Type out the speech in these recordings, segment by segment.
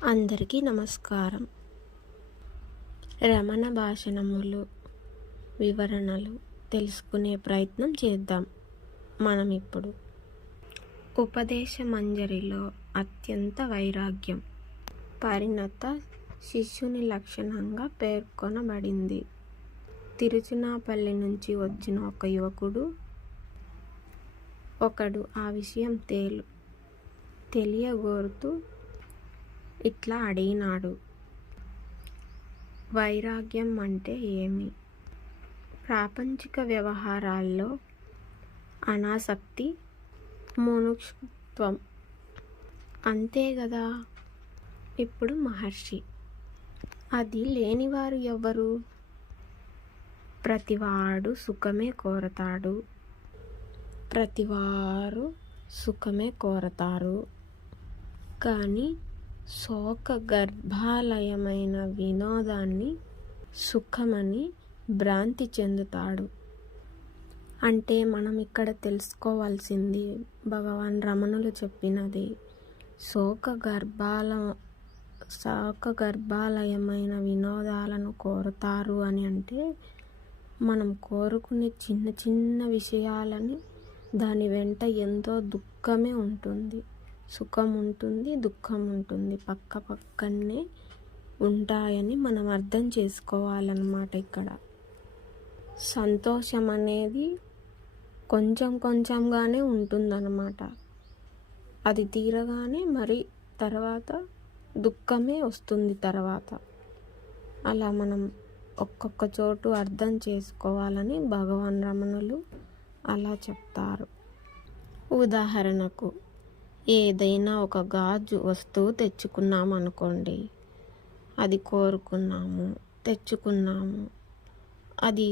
అందరికీ నమస్కారం. రమణ భాషణములు వివరణలు తెలుసుకునే ప్రయత్నం చేద్దాం. మనం ఇప్పుడు ఉపదేశ మంజరిలో అత్యంత వైరాగ్యం పరిణత శిష్యుని లక్షణంగా పేర్కొనబడింది. తిరుచునాపల్లి నుంచి వచ్చిన ఒక యువకుడు ఒకడు ఆ విషయం తెలియగోరుతూ ఇట్లా అడిగినాడు: వైరాగ్యం అంటే ఏమి? ప్రాపంచిక వ్యవహారాల్లో అనాసక్తి, ముముక్షుత్వం అంతే గదా. ఇప్పుడు మహర్షి: అది లేనివారు ఎవ్వరు? ప్రతివాడు సుఖమే కోరతాడు, ప్రతివారు సుఖమే కోరతారు. కానీ శోక గర్భాలయమైన వినోదాన్ని సుఖమని భ్రాంతి చెందుతాడు. అంటే మనం ఇక్కడ తెలుసుకోవాల్సింది భగవాన్ రమణులు చెప్పినది. శోక గర్భాలయమైన వినోదాలను కోరుతారు అని అంటే మనం కోరుకునే చిన్న చిన్న విషయాలని దాని వెంట ఎంతో దుఃఖమే ఉంటుంది, సుఖం ఉంటుంది, దుఃఖం ఉంటుంది, పక్కనే ఉంటాయని మనం అర్థం చేసుకోవాలన్నమాట. ఇక్కడ సంతోషం అనేది కొంచెం కొంచెంగానే ఉంటుందన్నమాట. అది తీరగానే మరి తర్వాత దుఃఖమే వస్తుంది తర్వాత. అలా మనం ఒక్కొక్క చోటు అర్థం చేసుకోవాలని భగవాన్ రమణులు అలా చెప్తారు. ఉదాహరణకు ఏదైనా ఒక గాజు వస్తువు తెచ్చుకున్నాము అనుకోండి, అది కోరుకున్నాము, తెచ్చుకున్నాము, అది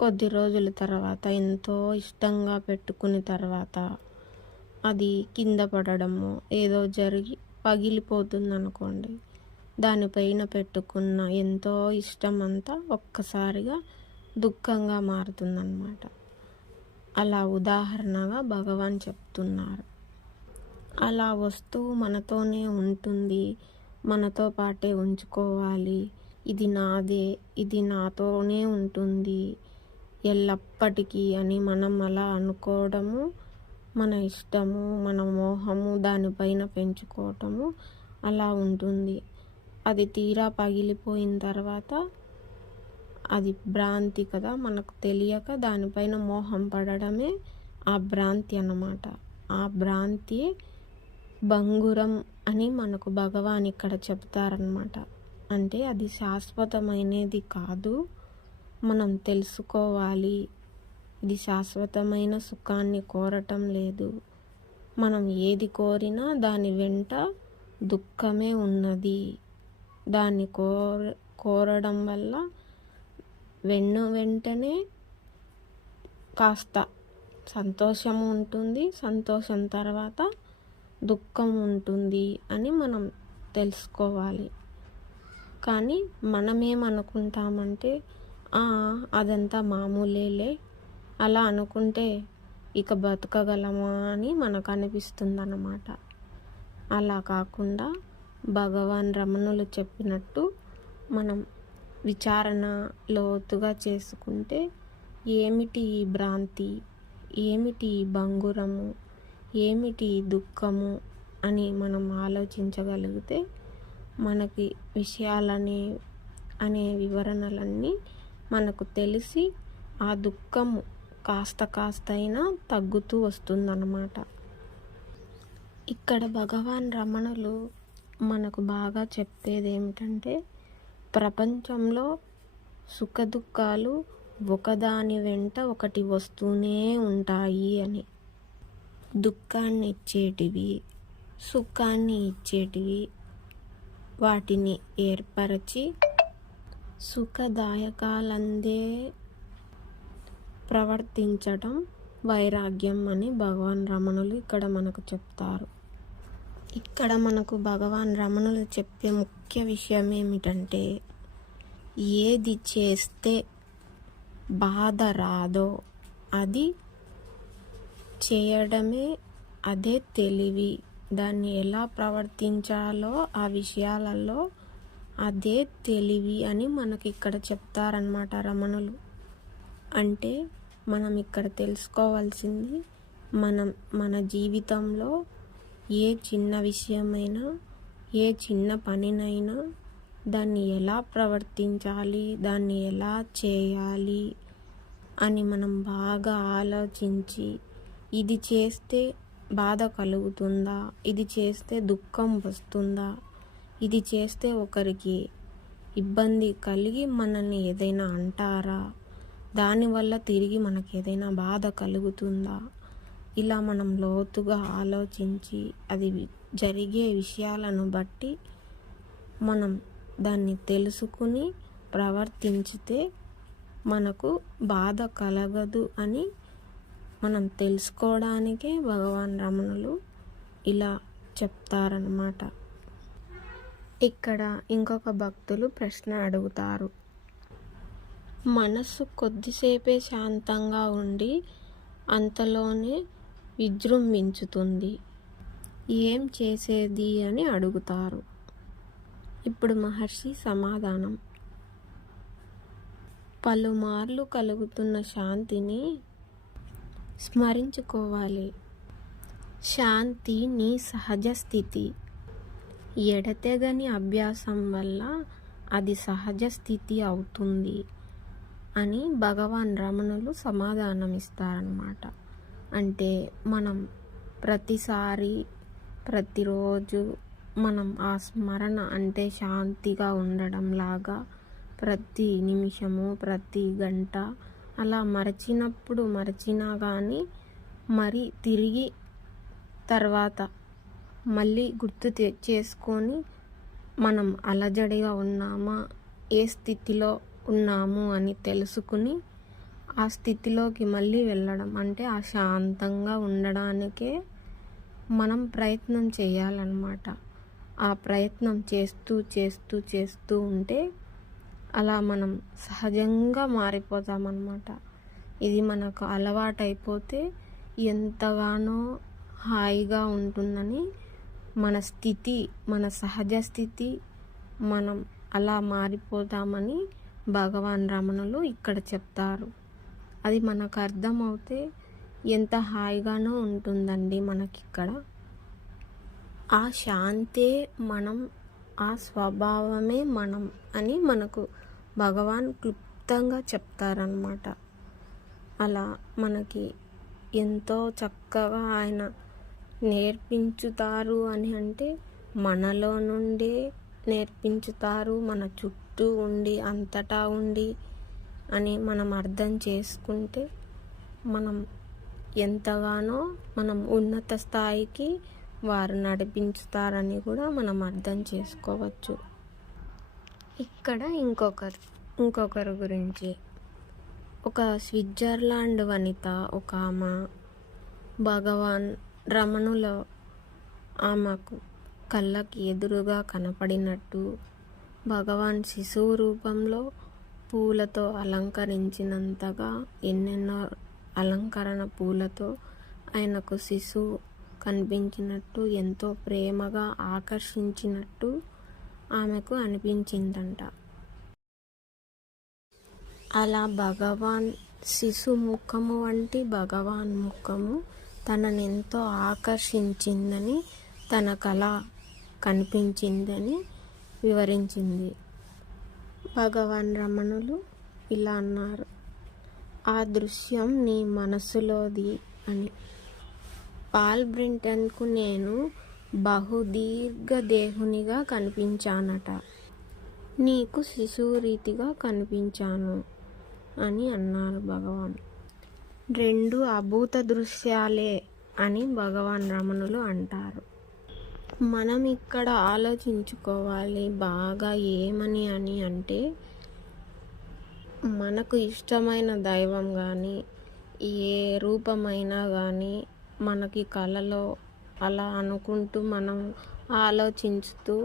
కొద్ది రోజుల తర్వాత ఎంతో ఇష్టంగా పెట్టుకున్న తర్వాత అది కింద పడడము ఏదో జరిగి పగిలిపోతుంది అనుకోండి, దానిపైన పెట్టుకున్న ఎంతో ఇష్టం అంతా ఒక్కసారిగా దుఃఖంగా మారుతుందన్నమాట. అలా ఉదాహరణగా భగవాన్ చెప్తున్నారు. అలా వస్తువు మనతోనే ఉంటుంది, మనతో పాటే ఉంచుకోవాలి, ఇది నాదే, ఇది నాతోనే ఉంటుంది ఎల్లప్పటికీ అని మనం అలా అనుకోవడము మన ఇష్టము, మన మోహము దానిపైన పెంచుకోవటము అలా ఉంటుంది. అది తీరా పగిలిపోయిన తర్వాత అది భ్రాంతి కదా, మనకు తెలియక దానిపైన మోహం పడడమే ఆ భ్రాంతి అన్నమాట. ఆ భ్రాంతి బంగురం అని మనకు భగవాన్ ఇక్కడ చెప్తారనమాట. అంటే అది శాశ్వతమైనది కాదు, మనం తెలుసుకోవాలి. ఇది శాశ్వతమైన సుఖాన్ని కోరటం లేదు. మనం ఏది కోరినా దాని వెంట దుఃఖమే ఉన్నది. దాన్ని కోరడం వల్ల వెంటనే కాస్త సంతోషం ఉంటుంది, సంతోషం తర్వాత దుఃఖం ఉంటుంది అని మనం తెలుసుకోవాలి. కానీ మనమేమనుకుంటామంటే అదంతా మామూలేలే, అలా అనుకుంటే ఇక బతకగలమా అని మనకు అనిపిస్తుంది అన్నమాట. అలా కాకుండా భగవాన్ రమణులు చెప్పినట్టు మనం విచారణ లోతుగా చేసుకుంటే ఏమిటి ఈ భ్రాంతి, ఏమిటి ఈ బంగురము, ఏమిటి దుఃఖము అని మనం ఆలోచించగలిగితే మనకి అనే వివరణలన్నీ మనకు తెలిసి ఆ దుఃఖము కాస్త అయినా తగ్గుతూ వస్తుందన్నమాట. ఇక్కడ భగవాన్ రమణులు మనకు బాగా చెప్పేది ఏమిటంటే ప్రపంచంలో సుఖదుఖాలు ఒకదాని వెంట ఒకటి వస్తూనే ఉంటాయి అని. దుఃఖాన్ని ఇచ్చేటివి, సుఖాన్ని ఇచ్చేటివి, వాటిని ఏర్పరచి సుఖదాయకాలందే ప్రవర్తించటం వైరాగ్యం అని భగవాన్ రమణులు ఇక్కడ మనకు చెప్తారు. ఇక్కడ మనకు భగవాన్ రమణులు చెప్పే ముఖ్య విషయం ఏమిటంటే ఏది చేస్తే బాధ రాదో అది చేయడమే, అదే తెలివి, దాన్ని ఎలా ప్రవర్తించాలో ఆ విషయాలలో అదే తెలివి అని మనకి ఇక్కడ చెప్తారనమాట రమణులు. అంటే మనం ఇక్కడ తెలుసుకోవాల్సింది మన జీవితంలో ఏ చిన్న విషయమైనా ఏ చిన్న పనినైనా దాన్ని ఎలా ప్రవర్తించాలి, దాన్ని ఎలా చేయాలి అని మనం బాగా ఆలోచించి ఇది చేస్తే బాధ కలుగుతుందా, ఇది చేస్తే దుఃఖం వస్తుందా, ఇది చేస్తే ఒకరికి ఇబ్బంది కలిగి మనల్ని ఏదైనా అంటారా, దానివల్ల తిరిగి మనకి ఏదైనా బాధ కలుగుతుందా, ఇలా మనం లోతుగా ఆలోచించి అది జరిగే విషయాలను బట్టి మనం దాన్ని తెలుసుకుని ప్రవర్తించితే మనకు బాధ కలగదు అని మనం తెలుసుకోవడానికే భగవాన్ రమణులు ఇలా చెప్తారన్నమాట. ఇక్కడ ఇంకొక భక్తులు ప్రశ్న అడుగుతారు. మనస్సు కొద్దిసేపే శాంతంగా ఉండి అంతలోనే విజృంభించుతుంది, ఏం చేసేది అని అడుగుతారు. ఇప్పుడు మహర్షి సమాధానం, పలుమార్లు కలుగుతున్న శాంతిని స్మరించుకోవాలి. శాంతి నీ సహజ స్థితి. ఎడతెగని అభ్యాసం వల్ల అది సహజ స్థితి అవుతుంది అని భగవాన్ రమణులు సమాధానం ఇస్తారన్నమాట. అంటే మనం ప్రతిసారి ప్రతిరోజు మనం ఆ స్మరణ అంటే శాంతిగా ఉండడం లాగా ప్రతి నిమిషము ప్రతి గంట అలా మరచినా కానీ మరి తిరిగి తర్వాత మళ్ళీ గుర్తు చేసుకొని మనం అలజడిగా ఉన్నామా, ఏ స్థితిలో ఉన్నాము అని తెలుసుకుని ఆ స్థితిలోకి మళ్ళీ వెళ్ళడం, అంటే ఆ శాంతంగా ఉండడానికే మనం ప్రయత్నం చేయాలన్నమాట. ఆ ప్రయత్నం చేస్తూ ఉంటే అలా మనం సహజంగా మారిపోతామన్నమాట. ఇది మనకు అలవాటైపోతే ఎంతగానో హాయిగా ఉంటుందని మన సహజ స్థితి మనం అలా మారిపోతామని భగవాన్ రమణులు ఇక్కడ చెప్తారు. అది మనకు అర్థమవుతే ఎంత హాయిగానో ఉంటుందండి మనకిక్కడ. ఆ శాంతే మనం, ఆ స్వభావమే మనం అని మనకు భగవాన్ క్లుప్తంగా చెప్తారన్నమాట. అలా మనకి ఎంతో చక్కగా ఆయన నేర్పించుతారు అని అంటే మనలో నుండే నేర్పించుతారు, మన చుట్టూ ఉండి అంతటా ఉండి అని మనం అర్థం చేసుకుంటే మనం ఎంతగానో మనం ఉన్నత స్థాయికి వారు నడిపించుతారని కూడా మనం అర్థం చేసుకోవచ్చు. ఇక్కడ ఇంకొకరు గురించి ఒక స్విట్జర్లాండ్ వనిత, ఒక ఆమె భగవాన్ రమణుల ఆమెకు కళ్ళకి ఎదురుగా కనపడినట్టు భగవాన్ శిశువు రూపంలో పూలతో అలంకరించినంతగా ఎన్నెన్నో అలంకరణ పూలతో ఆయనకు శిశువు కనిపించినట్టు ఎంతో ప్రేమగా ఆకర్షించినట్టు ఆమెకు అనిపించిందంట. అలా భగవాన్ శిశు ముఖము వంటి భగవాన్ ముఖము తననెంతో ఆకర్షించిందని, తన కళ కనిపించిందని వివరించింది. భగవాన్ రమణులు ఇలా అన్నారు, ఆ దృశ్యం నీ మనసులోది అని. పాల్ బ్రింటన్కు నేను బహుదీర్ఘదేహునిగా కనిపించానట, నీకు శిశువు రీతిగా కనిపించాను అని అన్నారు భగవాన్. రెండు అభూత దృశ్యాలే అని భగవాన్ రమణులు అంటారు. మనం ఇక్కడ ఆలోచించుకోవాలి బాగా ఏమని అని అంటే, మనకు ఇష్టమైన దైవం కానీ ఏ రూపమైనా కానీ మనకి కలలో అలా అనుకుంటూ మనం ఆలోచించుతూ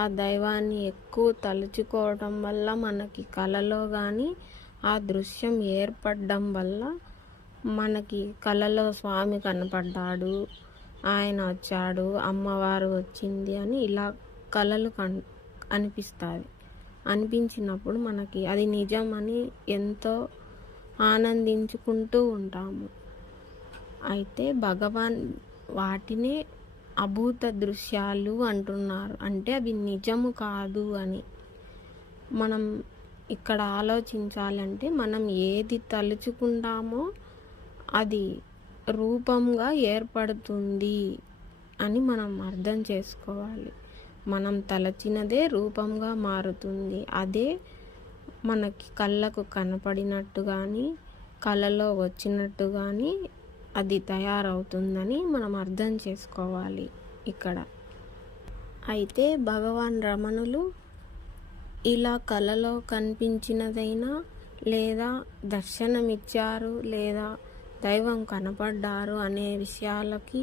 ఆ దైవాన్ని ఎక్కువ తలుచుకోవడం వల్ల మనకి కలలో కానీ ఆ దృశ్యం ఏర్పడడం వల్ల మనకి కలలో స్వామి కనపడ్డాడు, ఆయన వచ్చాడు, అమ్మవారు వచ్చింది అని ఇలా కలలు అనిపిస్తుంది. అనిపించినప్పుడు మనకి అది నిజమని ఎంతో ఆనందించుకుంటూ ఉంటాము. అయితే భగవాన్ వాటినే అభూత దృశ్యాలు అంటున్నారు. అంటే అవి నిజము కాదు అని. మనం ఇక్కడ ఆలోచించాలంటే మనం ఏది తలుచుకుంటామో అది రూపంగా ఏర్పడుతుంది అని మనం అర్థం చేసుకోవాలి. మనం తలచినదే రూపంగా మారుతుంది. అదే మనకి కళ్ళకు కనపడినట్టు కానీ కళలో వచ్చినట్టు కానీ అది తయారవుతుందని మనం అర్థం చేసుకోవాలి ఇక్కడ. అయితే భగవాన్ రమణులు ఇలా కళలో కనిపించినదైనా లేదా దర్శనమిచ్చారు లేదా దైవం కనపడ్డారు అనే విషయాలకి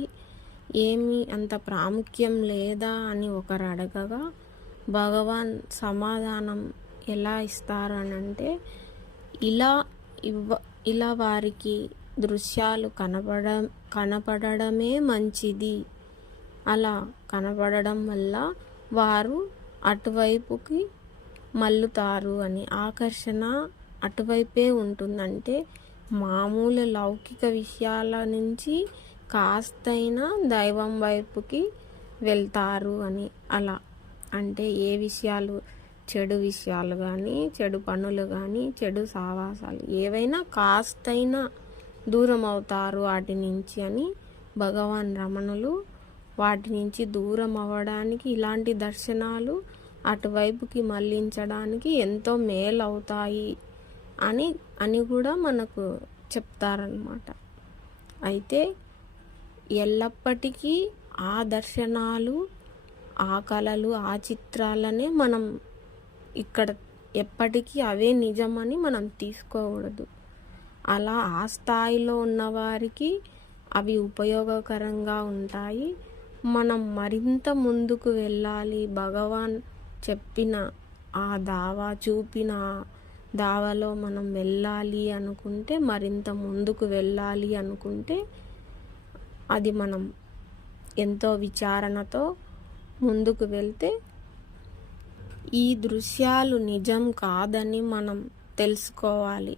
ఏమీ అంత ప్రాముఖ్యం లేదా అని ఒకరు అడగగా భగవాన్ సమాధానం ఎలా ఇస్తారు అని అంటే, ఇలా వారికి దృశ్యాలు కనపడడమే మంచిది. అలా కనపడడం వల్ల వారు అటువైపుకి మల్లుతారు అని. ఆకర్షణ అటువైపే ఉంటుందంటే మామూలు లౌకిక విషయాల నుంచి కాస్తైనా దైవం వైపుకి వెళ్తారు అని. అలా అంటే ఏ విషయాలు, చెడు విషయాలు కానీ, చెడు పనులు కానీ, చెడు సావాసాలు ఏవైనా కాస్తైనా దూరం అవుతారు వాటి నుంచి అని భగవాన్ రమణులు వాటి నుంచి దూరం అవ్వడానికి ఇలాంటి దర్శనాలు అటువైపుకి మళ్ళించడానికి ఎంతో మేలు అవుతాయి అని కూడా మనకు చెప్తారన్నమాట. అయితే ఎల్లప్పటికీ ఆ దర్శనాలు, ఆ కళలు, ఆ చిత్రాలనే మనం ఇక్కడ ఎప్పటికీ అవే నిజమని మనం తీసుకోకూడదు. అలా ఆ స్థాయిలో ఉన్నవారికి అవి ఉపయోగకరంగా ఉంటాయి. మనం మరింత ముందుకు వెళ్ళాలి, భగవాన్ చెప్పిన ఆ చూపిన దావలో మనం వెళ్ళాలి అనుకుంటే, మరింత ముందుకు వెళ్ళాలి అనుకుంటే అది మనం ఎంతో విచారణతో ముందుకు వెళ్తే ఈ దృశ్యాలు నిజం కాదని మనం తెలుసుకోవాలి.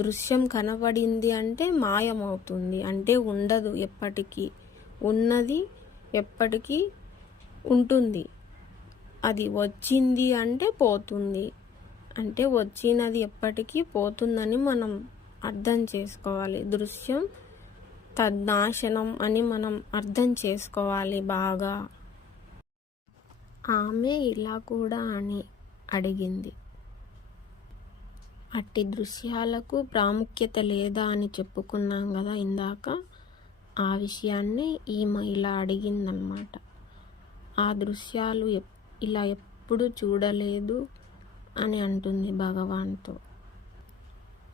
దృశ్యం కనబడింది అంటే మాయమవుతుంది, అంటే ఉండదు ఎప్పటికీ. ఉన్నది ఎప్పటికీ ఉంటుంది. అది వచ్చింది అంటే పోతుంది, అంటే వచ్చినది ఎప్పటికీ పోతుందని మనం అర్థం చేసుకోవాలి. దృశ్యం తద్నాశనం అని మనం అర్థం చేసుకోవాలి బాగా. ఆమె ఇలా కూడా అని అడిగింది, అట్టి దృశ్యాలకు ప్రాముఖ్యత లేదా అని చెప్పుకున్నాం కదా ఇందాక. ఆ విషయాన్ని ఈమె ఇలా అడిగిందనమాట. ఆ దృశ్యాలు ఇలా ఎప్పుడు చూడలేదు అని అంటుంది భగవాన్తో.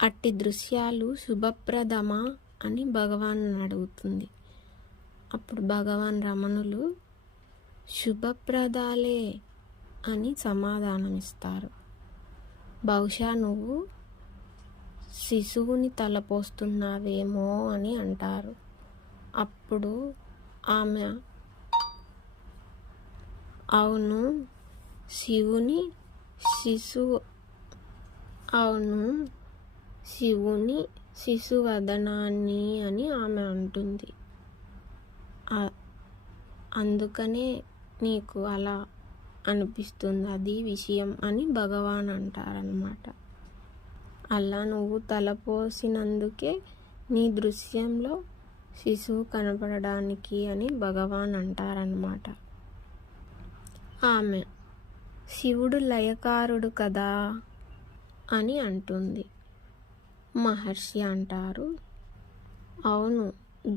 అట్టి దృశ్యాలు శుభప్రదమా అని భగవాన్ అడుగుతుంది. అప్పుడు భగవాన్ రమణులు శుభప్రదాలే అని సమాధానమిస్తారు. బహుశా నువ్వు శిశువుని తలపోస్తున్నావేమో అని అంటారు. అప్పుడు ఆమె అవును శివుని శిశువదనాన్ని అని ఆమె అంటుంది. అందుకనే నీకు అలా అనిపిస్తుంది, అది విషయం అని భగవాన్ అంటారనమాట. అలా నువ్వు తలపోసినందుకే నీ దృశ్యంలో శిశువు కనపడడానికి అని భగవాన్ అంటారనమాట. ఆమె శివుడు లయకారుడు కదా అని అంటుంది. మహర్షి అంటారు, అవును,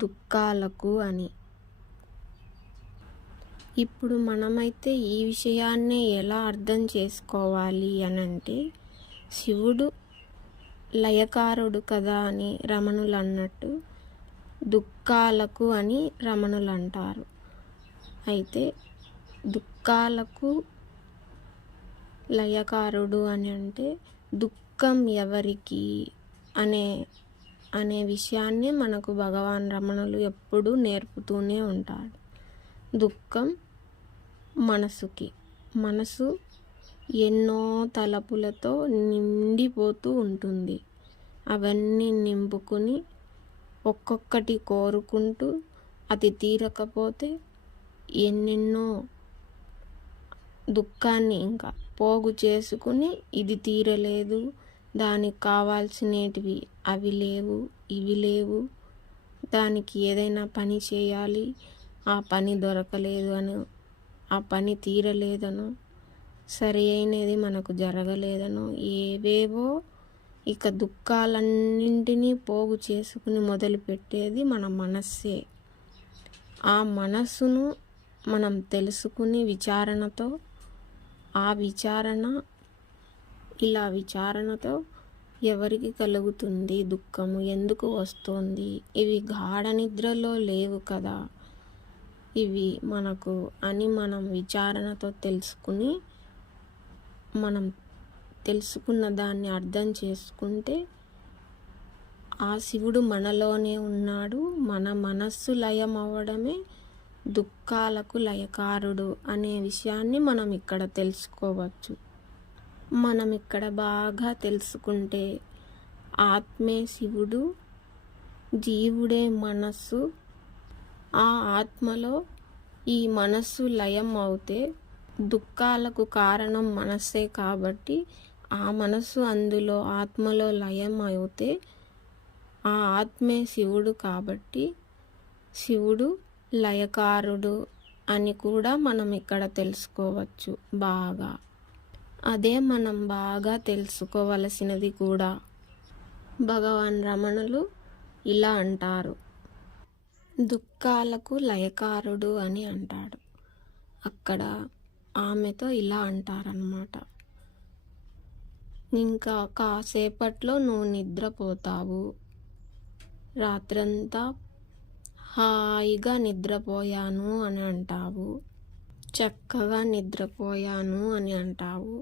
దుఃఖాలకు అని. ఇప్పుడు మనమైతే ఈ విషయాన్ని ఎలా అర్థం చేసుకోవాలి అనంటే, శివుడు లయకారుడు కదా అని రమణులు అన్నట్టు దుఃఖాలకు అని రమణులు అంటారు. అయితే దుఃఖాలకు లయకారుడు అని అంటే దుఃఖం ఎవరికి అనే అనే విషయాన్ని మనకు భగవాన్ రమణులు ఎప్పుడూ నేర్పుతూనే ఉంటాడు. దుఃఖం మనసుకి, మనసు ఎన్నో తలపులతో నిండిపోతూ ఉంటుంది. అవన్నీ నింపుకుని ఒక్కొక్కటి కోరుకుంటూ అది తీరకపోతే ఎన్నెన్నో దుఃఖాన్ని ఇంకా పోగు చేసుకుని ఇది తీరలేదు, దానికి కావాల్సినటివి అవి లేవు, ఇవి లేవు, దానికి ఏదైనా పని చేయాలి, ఆ పని దొరకలేదు అని, ఆ పని తీరలేదనో, సరి అయినది మనకు జరగలేదనో, ఏవేవో ఇక దుఃఖాలన్నింటినీ పోగు చేసుకుని మొదలుపెట్టేది మన మనస్సే. ఆ మనస్సును మనం తెలుసుకుని విచారణతో, ఆ విచారణతో ఎవరికి కలుగుతుంది దుఃఖము, ఎందుకు వస్తుంది, ఇవి గాఢ నిద్రలో లేవు కదా ఇవి మనకు అని మనం విచారణతో తెలుసుకుని, మనం తెలుసుకున్న దాన్ని అర్థం చేసుకుంటే ఆ శివుడు మనలోనే ఉన్నాడు. మన మనస్సు లయం అవ్వడమే దుఃఖాలకు లయకారుడు అనే విషయాన్ని మనం ఇక్కడ తెలుసుకోవచ్చు. మనం ఇక్కడ బాగా తెలుసుకుంటే ఆత్మే శివుడు, జీవుడే మనస్సు. ఆ ఆత్మలో ఈ మనస్సు లయం అవుతే, దుఃఖాలకు కారణం మనస్సే కాబట్టి ఆ మనస్సు అందులో ఆత్మలో లయం అవుతే ఆ ఆత్మే శివుడు కాబట్టి శివుడు లయకారుడు అని కూడా మనం ఇక్కడ తెలుసుకోవచ్చు బాగా. అదే మనం బాగా తెలుసుకోవలసినది కూడా. భగవాన్ రమణులు ఇలా అంటారు, దుఃఖాలకు లయకారుడు అని అంటాడు. అక్కడ ఆమెతో ఇలా అంటారన్నమాట, ఇంకా కాసేపట్లో నువ్వు నిద్రపోతావు, రాత్రంతా హాయిగా నిద్రపోయాను అని అంటావు, చక్కగా నిద్రపోయాను అని అంటావు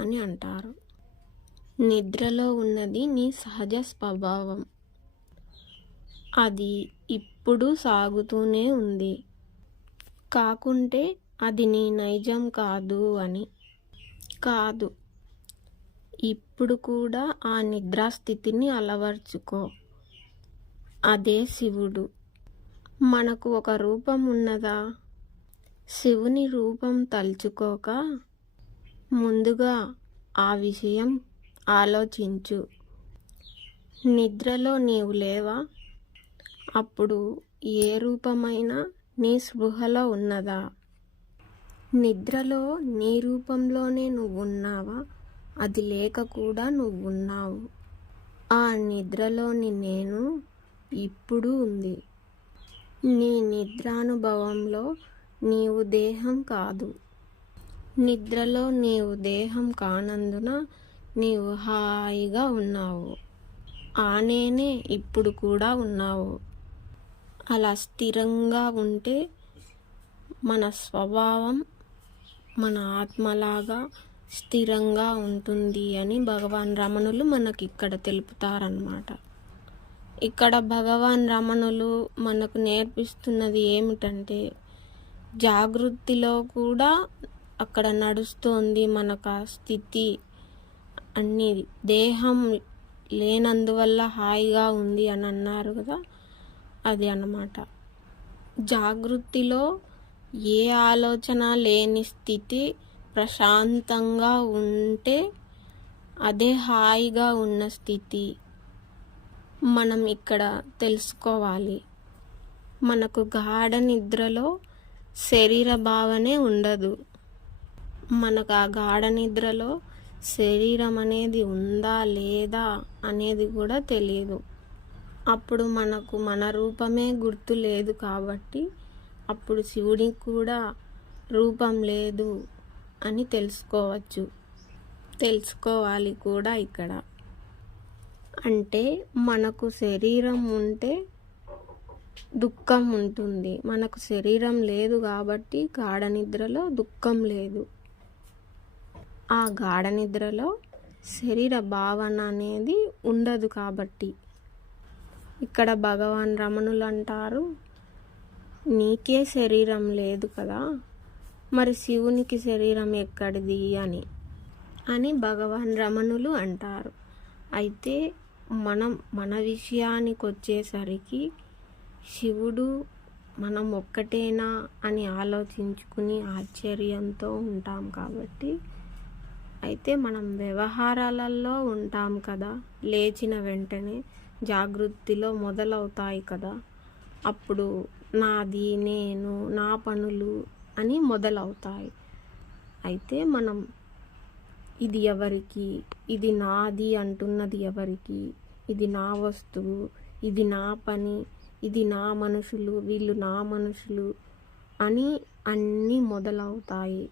అని అంటారు. నిద్రలో ఉన్నది నీ సహజ స్వభావం, అది ఇప్పుడు సాగుతూనే ఉంది, కాకుంటే అది నీ నైజం కాదు అని. కాదు, ఇప్పుడు కూడా ఆ నిద్రాస్థితిని అలవర్చుకో, అదే శివుడు. మనకు ఒక రూపం ఉన్నదా? శివుని రూపం తలుచుకోక ముందుగా ఆ విషయం ఆలోచించు. నిద్రలో నీవు లేవా? అప్పుడు ఏ రూపమైనా నీ స్పృహలో ఉన్నదా? నిద్రలో నీ రూపంలోనే నువ్వున్నావా? అది లేక కూడా నువ్వున్నావు. ఆ నిద్రలోని నేను ఇప్పుడు ఉంది. నీ నిద్రానుభవంలో నీవు దేహం కాదు. నిద్రలో నీవు దేహం కానందున నీవు హాయిగా ఉన్నావు. ఆ నేనే ఇప్పుడు కూడా ఉన్నావు. అలా స్థిరంగా ఉంటే మన స్వభావం మన ఆత్మలాగా స్థిరంగా ఉంటుంది అని భగవాన్ రమణులు మనకి ఇక్కడ తెలుపుతారన్నమాట. ఇక్కడ భగవాన్ రమణులు మనకు నేర్పిస్తున్నది ఏమిటంటే, జాగృతిలో కూడా అక్కడ నడుస్తోంది మనకు ఆ స్థితి అన్నీ. దేహం లేనందువల్ల హాయిగా ఉంది అని అన్నారు కదా, అది అన్నమాట. జాగృతిలో ఏ ఆలోచన లేని స్థితి, ప్రశాంతంగా ఉంటే అదే హాయిగా ఉన్న స్థితి మనం ఇక్కడ తెలుసుకోవాలి. మనకు గాఢ నిద్రలో శరీర భావనే ఉండదు. మనకు ఆ గాఢ నిద్రలో శరీరం అనేది ఉందా లేదా అనేది కూడా తెలియదు. అప్పుడు మనకు మన రూపమే గుర్తు లేదు కాబట్టి అప్పుడు శివుడికి కూడా రూపం లేదు అని తెలుసుకోవాలి కూడా ఇక్కడ. అంటే మనకు శరీరం ఉంటే దుఃఖం ఉంటుంది, మనకు శరీరం లేదు కాబట్టి గాఢ నిద్రలో దుఃఖం లేదు. ఆ గాఢ నిద్రలో శరీర భావన అనేది ఉండదు కాబట్టి ఇక్కడ భగవాన్ రమణులు అంటారు, నీకే శరీరం లేదు కదా, మరి శివునికి శరీరం ఎక్కడిది అని భగవాన్ రమణులు అంటారు. అయితే మన విషయానికి వచ్చేసరికి శివుడు మనం ఒక్కటేనా అని ఆలోచించుకుని ఆశ్చర్యంతో ఉంటాం. కాబట్టి అయితే మనం వ్యవహారాలలో ఉంటాం కదా, లేచిన వెంటనే జాగృతిలో మొదలవుతాయి కదా, అప్పుడు నాది, నేను, నా పనులు అని మొదలవుతాయి. అయితే మనం ఇది ఎవరికి, ఇది నాది అంటున్నది ఎవరికి, ఇది నా వస్తువు, ఇది నా పని, ఇది నా మనుషులు, వీళ్ళు నా మనుషులు అని అన్నీ మొదలవుతాయి.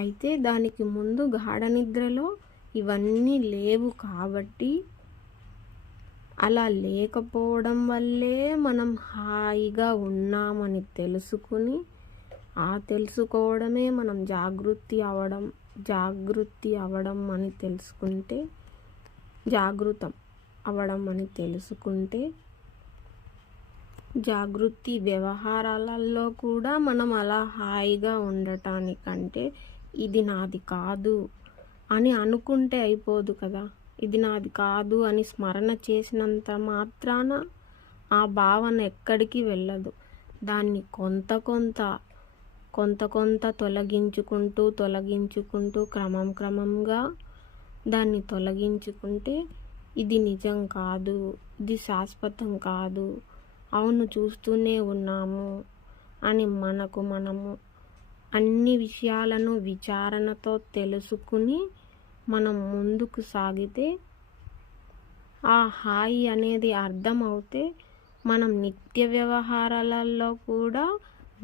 అయితే దానికి ముందు గాఢ నిద్రలో ఇవన్నీ లేవు. కాబట్టి అలా లేకపోవడం వల్లే మనం హాయిగా ఉన్నామని తెలుసుకుని, ఆ తెలుసుకోవడమే మనం జాగృతి అవడం అని తెలుసుకుంటే, జాగృతం అవడం అని తెలుసుకుంటే, జాగృతి వ్యవహారాలలో కూడా మనం అలా హాయిగా ఉండటానికంటే ఇది నాది కాదు అని అనుకుంటే అయిపోదు కదా. ఇది నాది కాదు అని స్మరణ చేసినంత మాత్రాన ఆ భావన ఎక్కడికి వెళ్ళదు. దాన్ని కొంత కొంత తొలగించుకుంటూ క్రమంగా దాన్ని తొలగించుకుంటే ఇది నిజం కాదు, ఇది శాశ్వతం కాదు, అవును చూస్తూనే ఉన్నాము అని మనము అన్ని విషయాలను విచారణతో తెలుసుకుని మనం ముందుకు సాగితే, ఆ హాయి అనేది అర్థం అవుతే మనం నిత్య వ్యవహారాలలో కూడా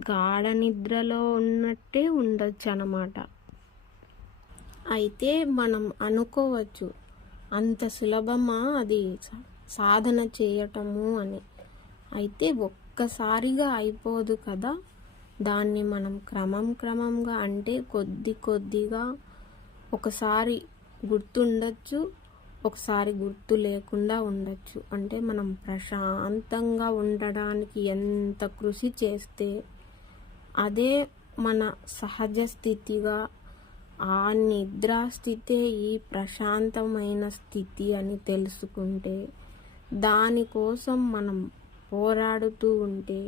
గాఢ నిద్రలో ఉన్నట్టే ఉండొచ్చు అన్నమాట. అయితే మనం అనుకోవచ్చు, అంత సులభమా అది సాధన చేయటము అని. అయితే ఒక్కసారిగా అయిపోదు కదా. దాన్ని మనం క్రమంగా అంటే కొద్దిగా ఒకసారి గుర్తుండొచ్చు, ఒకసారి గుర్తు లేకుండా ఉండొచ్చు. అంటే మనం ప్రశాంతంగా ఉండడానికి ఎంత కృషి చేస్తే అదే మన సహజ స్థితిగా, ఆ నిద్రాస్థితే ఈ ప్రశాంతమైన స్థితి అని తెలుసుకుంటే, దానికోసం మనం పోరాడుతూ ఉంటే,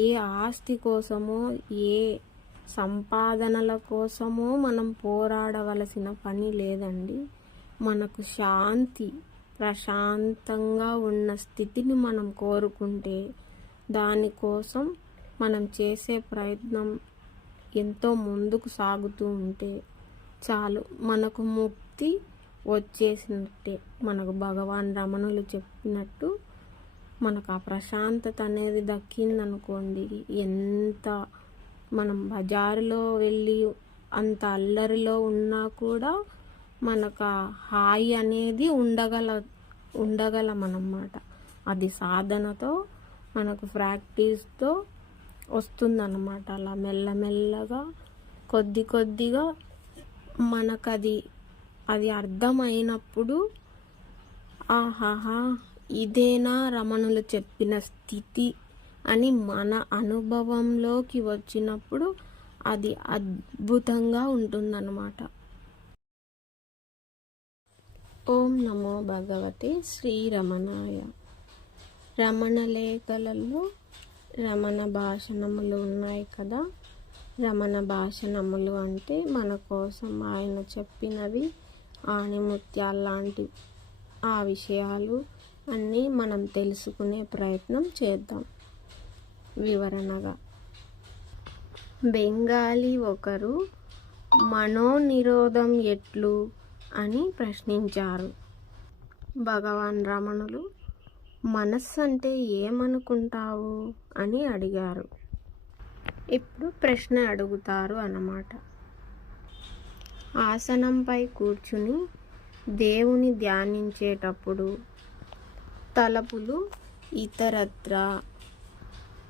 ఏ ఆస్తి కోసమో ఏ సంపాదనల కోసమో మనం పోరాడవలసిన పని లేదండి. మనకు శాంతి, ప్రశాంతంగా ఉన్న స్థితిని మనం కోరుకుంటే, దానికోసం మనం చేసే ప్రయత్నం ఎంతో ముందుకు సాగుతూ ఉంటే చాలు, మనకు ముక్తి వచ్చేసినట్టే. మనకు భగవాన్ రమణులు చెప్పినట్టు మనకు ఆ ప్రశాంతత అనేది దక్కిందనుకోండి, ఎంత మనం బజారులో వెళ్ళి అంత అల్లరిలో ఉన్నా కూడా మనకు ఆ హాయి అనేది ఉండగలమన్నమాట. అది సాధనతో, మనకు ప్రాక్టీస్తో వస్తుందన్నమాట. అలా మెల్లమెల్లగా కొద్దిగా మనకు అది అర్థమైనప్పుడు, ఆహాహా ఇదేనా రమణులు చెప్పిన స్థితి అని మన అనుభవంలోకి వచ్చినప్పుడు అది అద్భుతంగా ఉంటుందన్నమాట. ఓం నమో భగవతే శ్రీరమణాయ. రమణ లేఖలలో రమణ భాషణములు ఉన్నాయి కదా. రమణ భాషణములు అంటే మన కోసం ఆయన చెప్పినవి, ఆణిముత్యాల్లాంటి ఆ విషయాలు అన్నీ మనం తెలుసుకునే ప్రయత్నం చేద్దాం. వివరణగా, బెంగాలీ ఒకరు మనోనిరోధం ఎట్లు అని ప్రశ్నించారు. భగవాన్ రమణులు మనస్సు అంటే ఏమనుకుంటావు అని అడిగారు. ఇప్పుడు ప్రశ్న అడుగుతారు అన్నమాట. ఆసనంపై కూర్చుని దేవుని ధ్యానించేటప్పుడు తలపులు ఇతరత్ర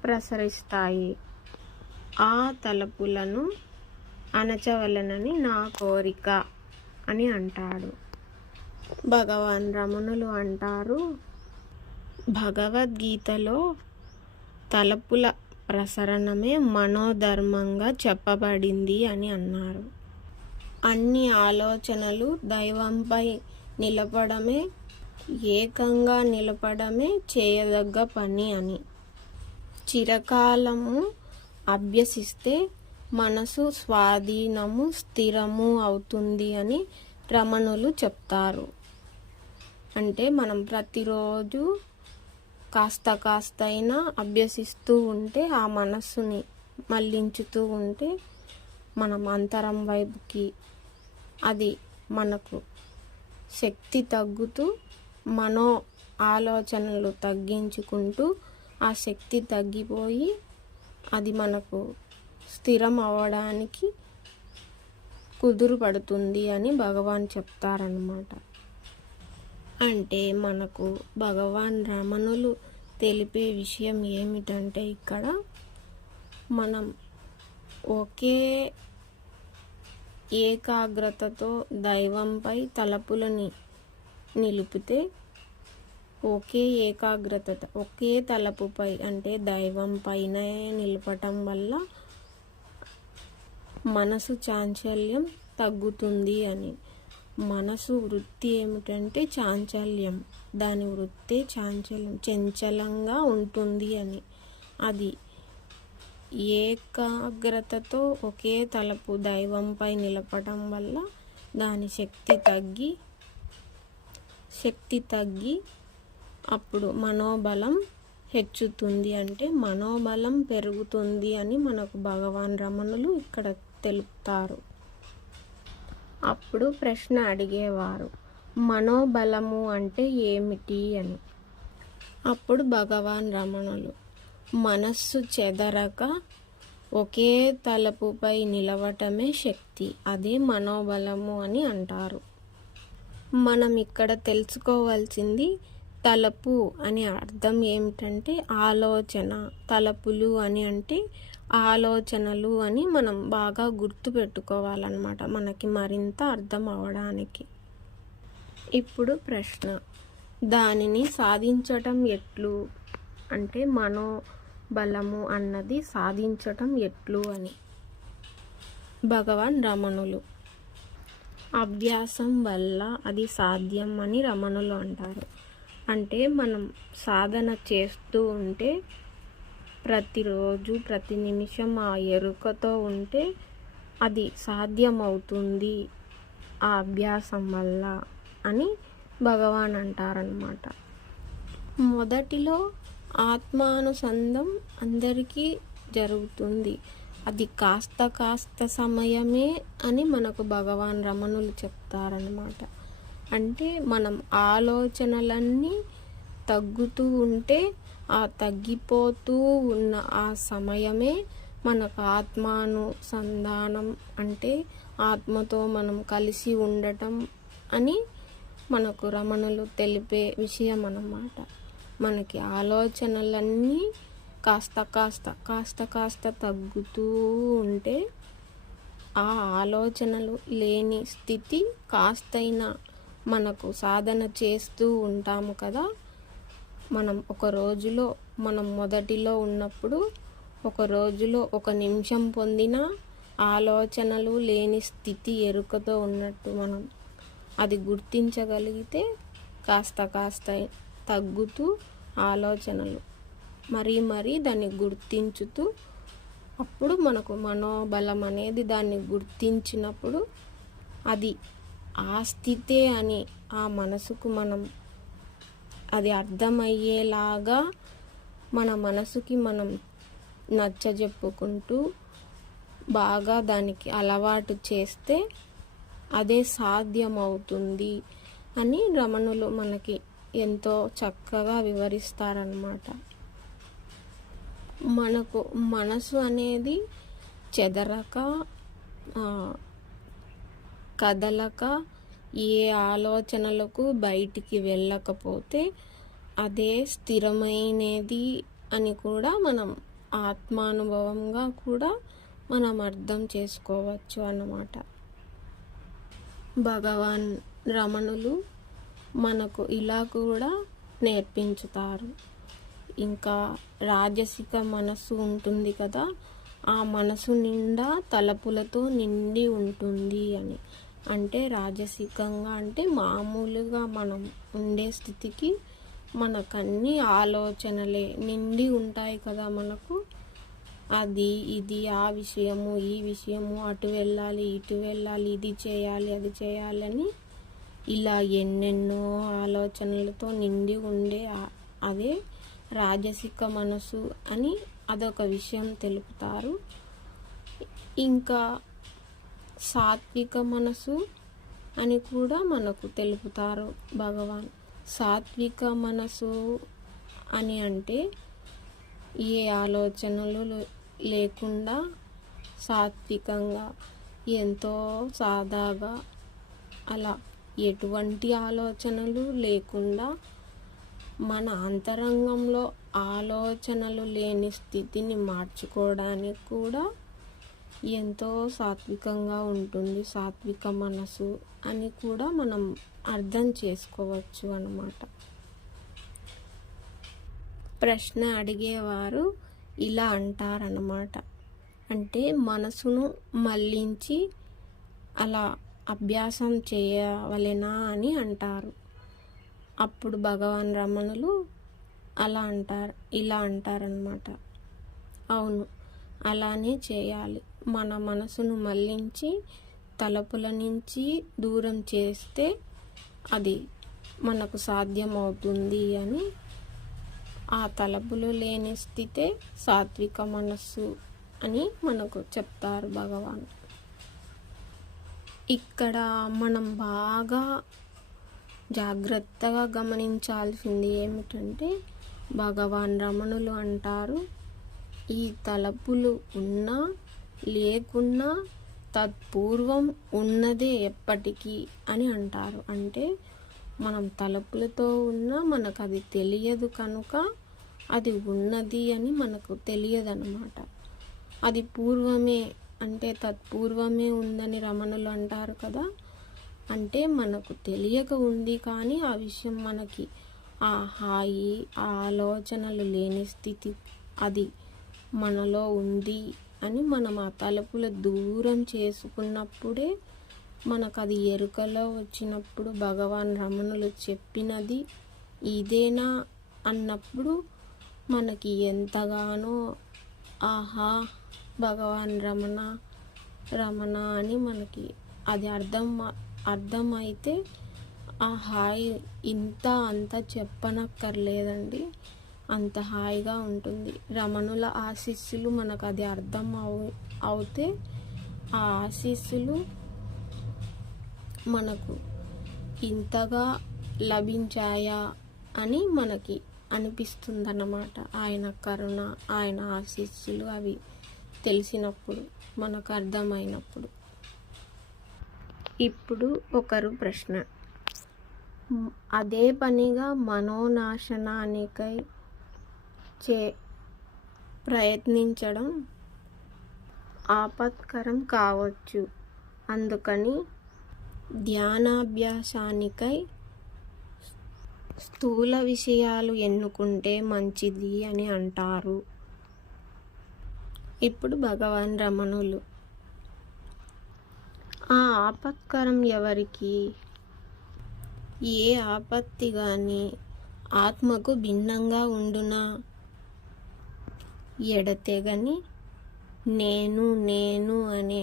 ప్రసరిస్తాయి. ఆ తలపులను అణచవలనని నా కోరిక అని అంటాడు. భగవాన్ రమణులు అంటారు, భగవద్గీతలో తలపుల ప్రసరణమే మనోధర్మంగా చెప్పబడింది అని అన్నారు. అన్ని ఆలోచనలు దైవంపై నిలపడమే, ఏకంగా నిలపడమే చేయదగ్గ పని అని. చిరకాలము అభ్యసిస్తే మనసు స్వాధీనము, స్థిరము అవుతుంది అని రమణులు చెప్తారు. అంటే మనం ప్రతిరోజు కాస్త అయినా అభ్యసిస్తూ ఉంటే, ఆ మనస్సుని మళ్ళించుతూ ఉంటే మనం అంతరం వైపుకి అది మనకు శక్తి తగ్గుతూ మనో ఆలోచనలు తగ్గించుకుంటూ ఆ శక్తి తగ్గిపోయి అది మనకు స్థిరం అవ్వడానికి కుదురు పడుతుంది అని భగవాన్ చెప్తారన్నమాట. అంటే మనకు భగవాన్ రమణులు తెలిపే విషయం ఏమిటంటే, ఇక్కడ మనం ఒకే ఏకాగ్రతతో దైవంపై తలపులని నిలిపితే, ఒకే ఏకాగ్రత ఒకే తలపుపై అంటే దైవం పైన నిలపటం వల్ల మనసు చాంచల్యం తగ్గుతుంది అని. మనసు వృత్తి ఏమిటంటే చాంచల్యం, దాని వృత్తే చాంచల్యం, చంచలంగా ఉంటుంది అని. అది ఏకాగ్రతతో ఒకే తలపు దైవంపై నిలపడం వల్ల దాని శక్తి తగ్గి అప్పుడు మనోబలం హెచ్చుతుంది, అంటే మనోబలం పెరుగుతుంది అని మనకు భగవాన్ రమణులు ఇక్కడ తెలుపుతారు. అప్పుడు ప్రశ్న అడిగేవారు, మనోబలము అంటే ఏమిటి అని. అప్పుడు భగవాన్ రమణులు, మనస్సు చెదరక ఒకే తలపుపై నిలవటమే శక్తి, అదే మనోబలము అని అంటారు. మనం ఇక్కడ తెలుసుకోవాల్సింది తలపు అని అర్థం ఏమిటంటే ఆలోచన, తలపులు అని అంటే ఆలోచనలు అని మనం బాగా గుర్తు పెట్టుకోవాలన్నమాట, మనకి మరింత అర్థం అవ్వడానికి. ఇప్పుడు ప్రశ్న, దానిని సాధించటం ఎట్లు అంటే మనోబలము అన్నది సాధించటం ఎట్లు అని. భగవాన్ రమణులు, అభ్యాసం వల్ల అది సాధ్యం అని రమణులు అంటారు. అంటే మనం సాధన చేస్తూ ఉంటే, ప్రతిరోజు ప్రతి నిమిషం ఆ ఎరుకతో ఉంటే అది సాధ్యమవుతుంది ఆ అభ్యాసం వల్ల అని భగవాన్ అంటారనమాట. మొదటిలో ఆత్మానుసంధం అందరికీ జరుగుతుంది, అది కాస్త సమయమే అని మనకు భగవాన్ రమణులు చెప్తారనమాట. అంటే మనం ఆలోచనలన్నీ తగ్గుతూ ఉంటే ఆ తగ్గిపోతూ ఉన్న ఆ సమయమే మనకు ఆత్మానుసంధానం, అంటే ఆత్మతో మనం కలిసి ఉండటం అని మనకు రమణులు తెలిపే విషయం అన్నమాట. మనకి ఆలోచనలన్నీ కాస్త తగ్గుతూ ఉంటే, ఆ ఆలోచనలు లేని స్థితి కాస్తైనా మనకు సాధన చేస్తూ ఉంటాము కదా. మనం ఒక రోజులో మనం మొదటిలో ఉన్నప్పుడు ఒక రోజులో 1 నిమిషం పొందిన ఆలోచనలు లేని స్థితి ఎరుకతో ఉన్నట్టు మనం అది గుర్తించగలిగితే కాస్త తగ్గుతూ ఆలోచనలు మరీ దాన్ని గుర్తించుతూ, అప్పుడు మనకు మనోబలం అనేది దాన్ని గుర్తించినప్పుడు అది ఆ స్థితే అని ఆ మనసుకు మనం అది అర్థమయ్యేలాగా మన మనసుకి మనం నచ్చజెప్పుకుంటూ బాగా దానికి అలవాటు చేస్తే అదే సాధ్యమవుతుంది అని రమణులు మనకి ఎంతో చక్కగా వివరిస్తారన్నమాట. మనకు మనసు అనేది చెదరక కదలక ఏ ఆలోచనలకు బయటికి వెళ్ళకపోతే అదే స్థిరమైనది అని కూడా మనం ఆత్మానుభవంగా కూడా మనం అర్థం చేసుకోవచ్చు అన్నమాట. భగవాన్ రమణులు మనకు ఇలా కూడా నేర్పించుతారు. ఇంకా రాజసిక మనసు ఉంటుంది కదా, ఆ మనసు నిండా తలపులతో నిండి ఉంటుంది అని. అంటే రాజసికంగా అంటే మామూలుగా మనం ఉండే స్థితికి మనకన్నీ ఆలోచనలే నిండి ఉంటాయి కదా మనకు. అది ఇది ఆ విషయము ఈ విషయము, అటు వెళ్ళాలి ఇటు వెళ్ళాలి, ఇది చేయాలి అది చేయాలని ఇలా ఎన్నెన్నో ఆలోచనలతో నిండి ఉండే అదే రాజసిక మనసు అని అదొక విషయం తెలుపుతారు. ఇంకా సాత్విక మనసు అని కూడా మనకు తెలుపుతారు భగవాన్. సాత్విక మనసు అని అంటే ఏ ఆలోచనలు లేకుండా సాత్వికంగా ఎంతో సాదాగా అలా ఎటువంటి ఆలోచనలు లేకుండా మన అంతరంగంలో ఆలోచనలు లేని స్థితిని మార్చుకోవడానికి కూడా ఎంతో సాత్వికంగా ఉంటుంది సాత్విక మనసు అని కూడా మనం అర్థం చేసుకోవచ్చు అన్నమాట. ప్రశ్న అడిగేవారు ఇలా అంటారన్నమాట. అంటే మనసును మళ్ళించి అలా అభ్యాసం చేయవలెనా అని అంటారు. అప్పుడు భగవాన్ రమణులు ఇలా అంటారనమాట. అవును, అలానే చేయాలి. మన మనసును మళ్ళించి తలపుల నుంచి దూరం చేస్తే అది మనకు సాధ్యమవుతుంది అని. ఆ తలపులు లేని స్థితే సాత్విక మనస్సు అని మనకు చెప్తారు భగవాన్. ఇక్కడ మనం బాగా జాగ్రత్తగా గమనించాల్సింది ఏమిటంటే, భగవాన్ రమణులు అంటారు, ఈ తలపులు ఉన్నా లేకున్నా తత్పూర్వం ఉన్నదే ఎప్పటికీ అని అంటారు. అంటే మనం తలపులతో ఉన్నా మనకు అది తెలియదు కనుక అది ఉన్నది అని మనకు తెలియదన్నమాట. అది పూర్వమే అంటే తత్పూర్వమే ఉందని రమణులు అంటారు కదా. అంటే మనకు తెలియక ఉంది కానీ ఆ విషయం మనకి ఆ హాయి ఆ ఆలోచనలు లేని స్థితి అది మనలో ఉంది అని మనం ఆ తలుపుల దూరం చేసుకున్నప్పుడే మనకు అది ఎరుకలో వచ్చినప్పుడు భగవాన్ రమణులు చెప్పినది ఇదేనా అన్నప్పుడు మనకి ఎంతగానో ఆహా భగవాన్ రమణ అని మనకి అది అర్థమైతే ఆ హాయి అంత చెప్పనక్కర్లేదండి. అంత హాయిగా ఉంటుంది. రమణుల ఆశీస్సులు మనకు అది అర్థం అవుతే ఆ ఆశీస్సులు మనకు ఇంతగా లభించాయా అని మనకి అనిపిస్తుందన్నమాట. ఆయన కరుణ ఆయన ఆశీస్సులు అవి తెలిసినప్పుడు మనకు అర్థమైనప్పుడు. ఇప్పుడు ఒకరు ప్రశ్న, అదే పనిగా మనోనాశనానికై ప్రయత్నించడం ఆపత్కరం కావచ్చు, అందుకని ధ్యానాభ్యాసానికై స్థూల విషయాలు ఎన్నుకుంటే మంచిది అని అంటారు. ఇప్పుడు భగవాన్ రమణులు, ఆ ఆపత్కరం ఎవరికి? ఏ ఆపత్తి గాని ఆత్మకు భిన్నంగా ఉండునా? ఎడతెగని నేను అనే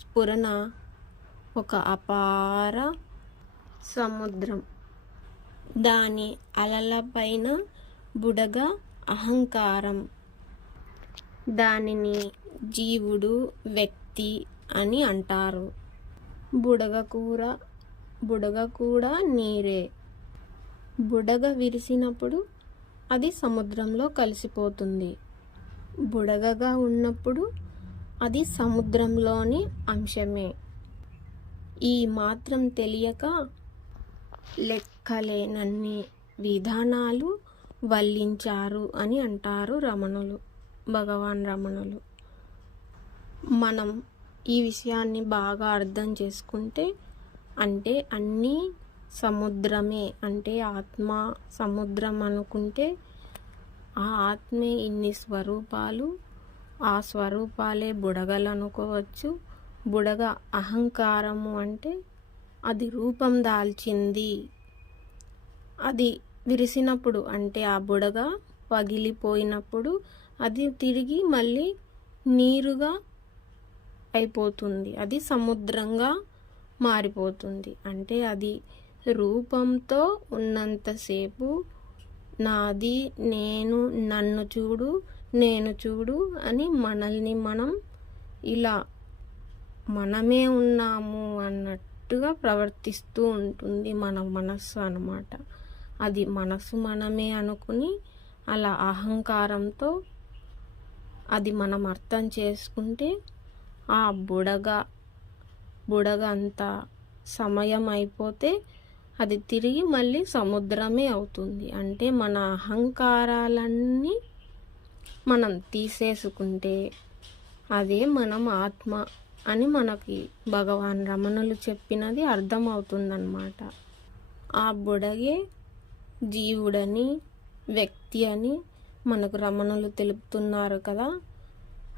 స్ఫురణ ఒక అపార సముద్రం. దాని అలలపైన బుడగ అహంకారం. దానిని జీవుడు వ్యక్తి అని అంటారు. బుడగ కూడా నీరే. బుడగ విరిసినప్పుడు అది సముద్రంలో కలిసిపోతుంది. బుడగగా ఉన్నప్పుడు అది సముద్రంలోని అంశమే. ఈ మాత్రం తెలియక లెక్కలేనన్ని విధానాలు వల్లించారు అని అంటారు భగవాన్ రమణులు. మనం ఈ విషయాన్ని బాగా అర్థం చేసుకుంటే, అంటే అన్నీ సముద్రమే అంటే ఆత్మ సముద్రం అనుకుంటే ఆ ఆత్మే ఇన్ని స్వరూపాలు, ఆ స్వరూపాలే బుడగలు అనుకోవచ్చు. బుడగ అహంకారము అంటే అది రూపం దాల్చింది. అది విరిసినప్పుడు అంటే ఆ బుడగ పగిలిపోయినప్పుడు అది తిరిగి మళ్ళీ నీరుగా అయిపోతుంది. అది సముద్రంగా మారిపోతుంది. అంటే అది రూపంతో ఉన్నంతసేపు నాది, నేను, నన్ను చూడు, నేను చూడు అని మనల్ని మనం ఇలా మనమే ఉన్నాము అన్నట్టుగా ప్రవర్తిస్తూ ఉంటుంది మన మనస్సు అన్నమాట. అది మనసు మనమే అనుకుని అలా అహంకారంతో అది మనం అర్థం చేసుకుంటే ఆ బుడగ అంత సమయం అయిపోతే అది తిరిగి మళ్ళీ సముద్రమే అవుతుంది. అంటే మన అహంకారాలన్నీ మనం తీసేసుకుంటే అదే మనం ఆత్మ అని మనకి భగవాన్ రమణులు చెప్పినది అర్థమవుతుందన్నమాట. ఆ బుడగే జీవుడని, వ్యక్తి అని మనకు రమణులు తెలుపుతున్నారు కదా.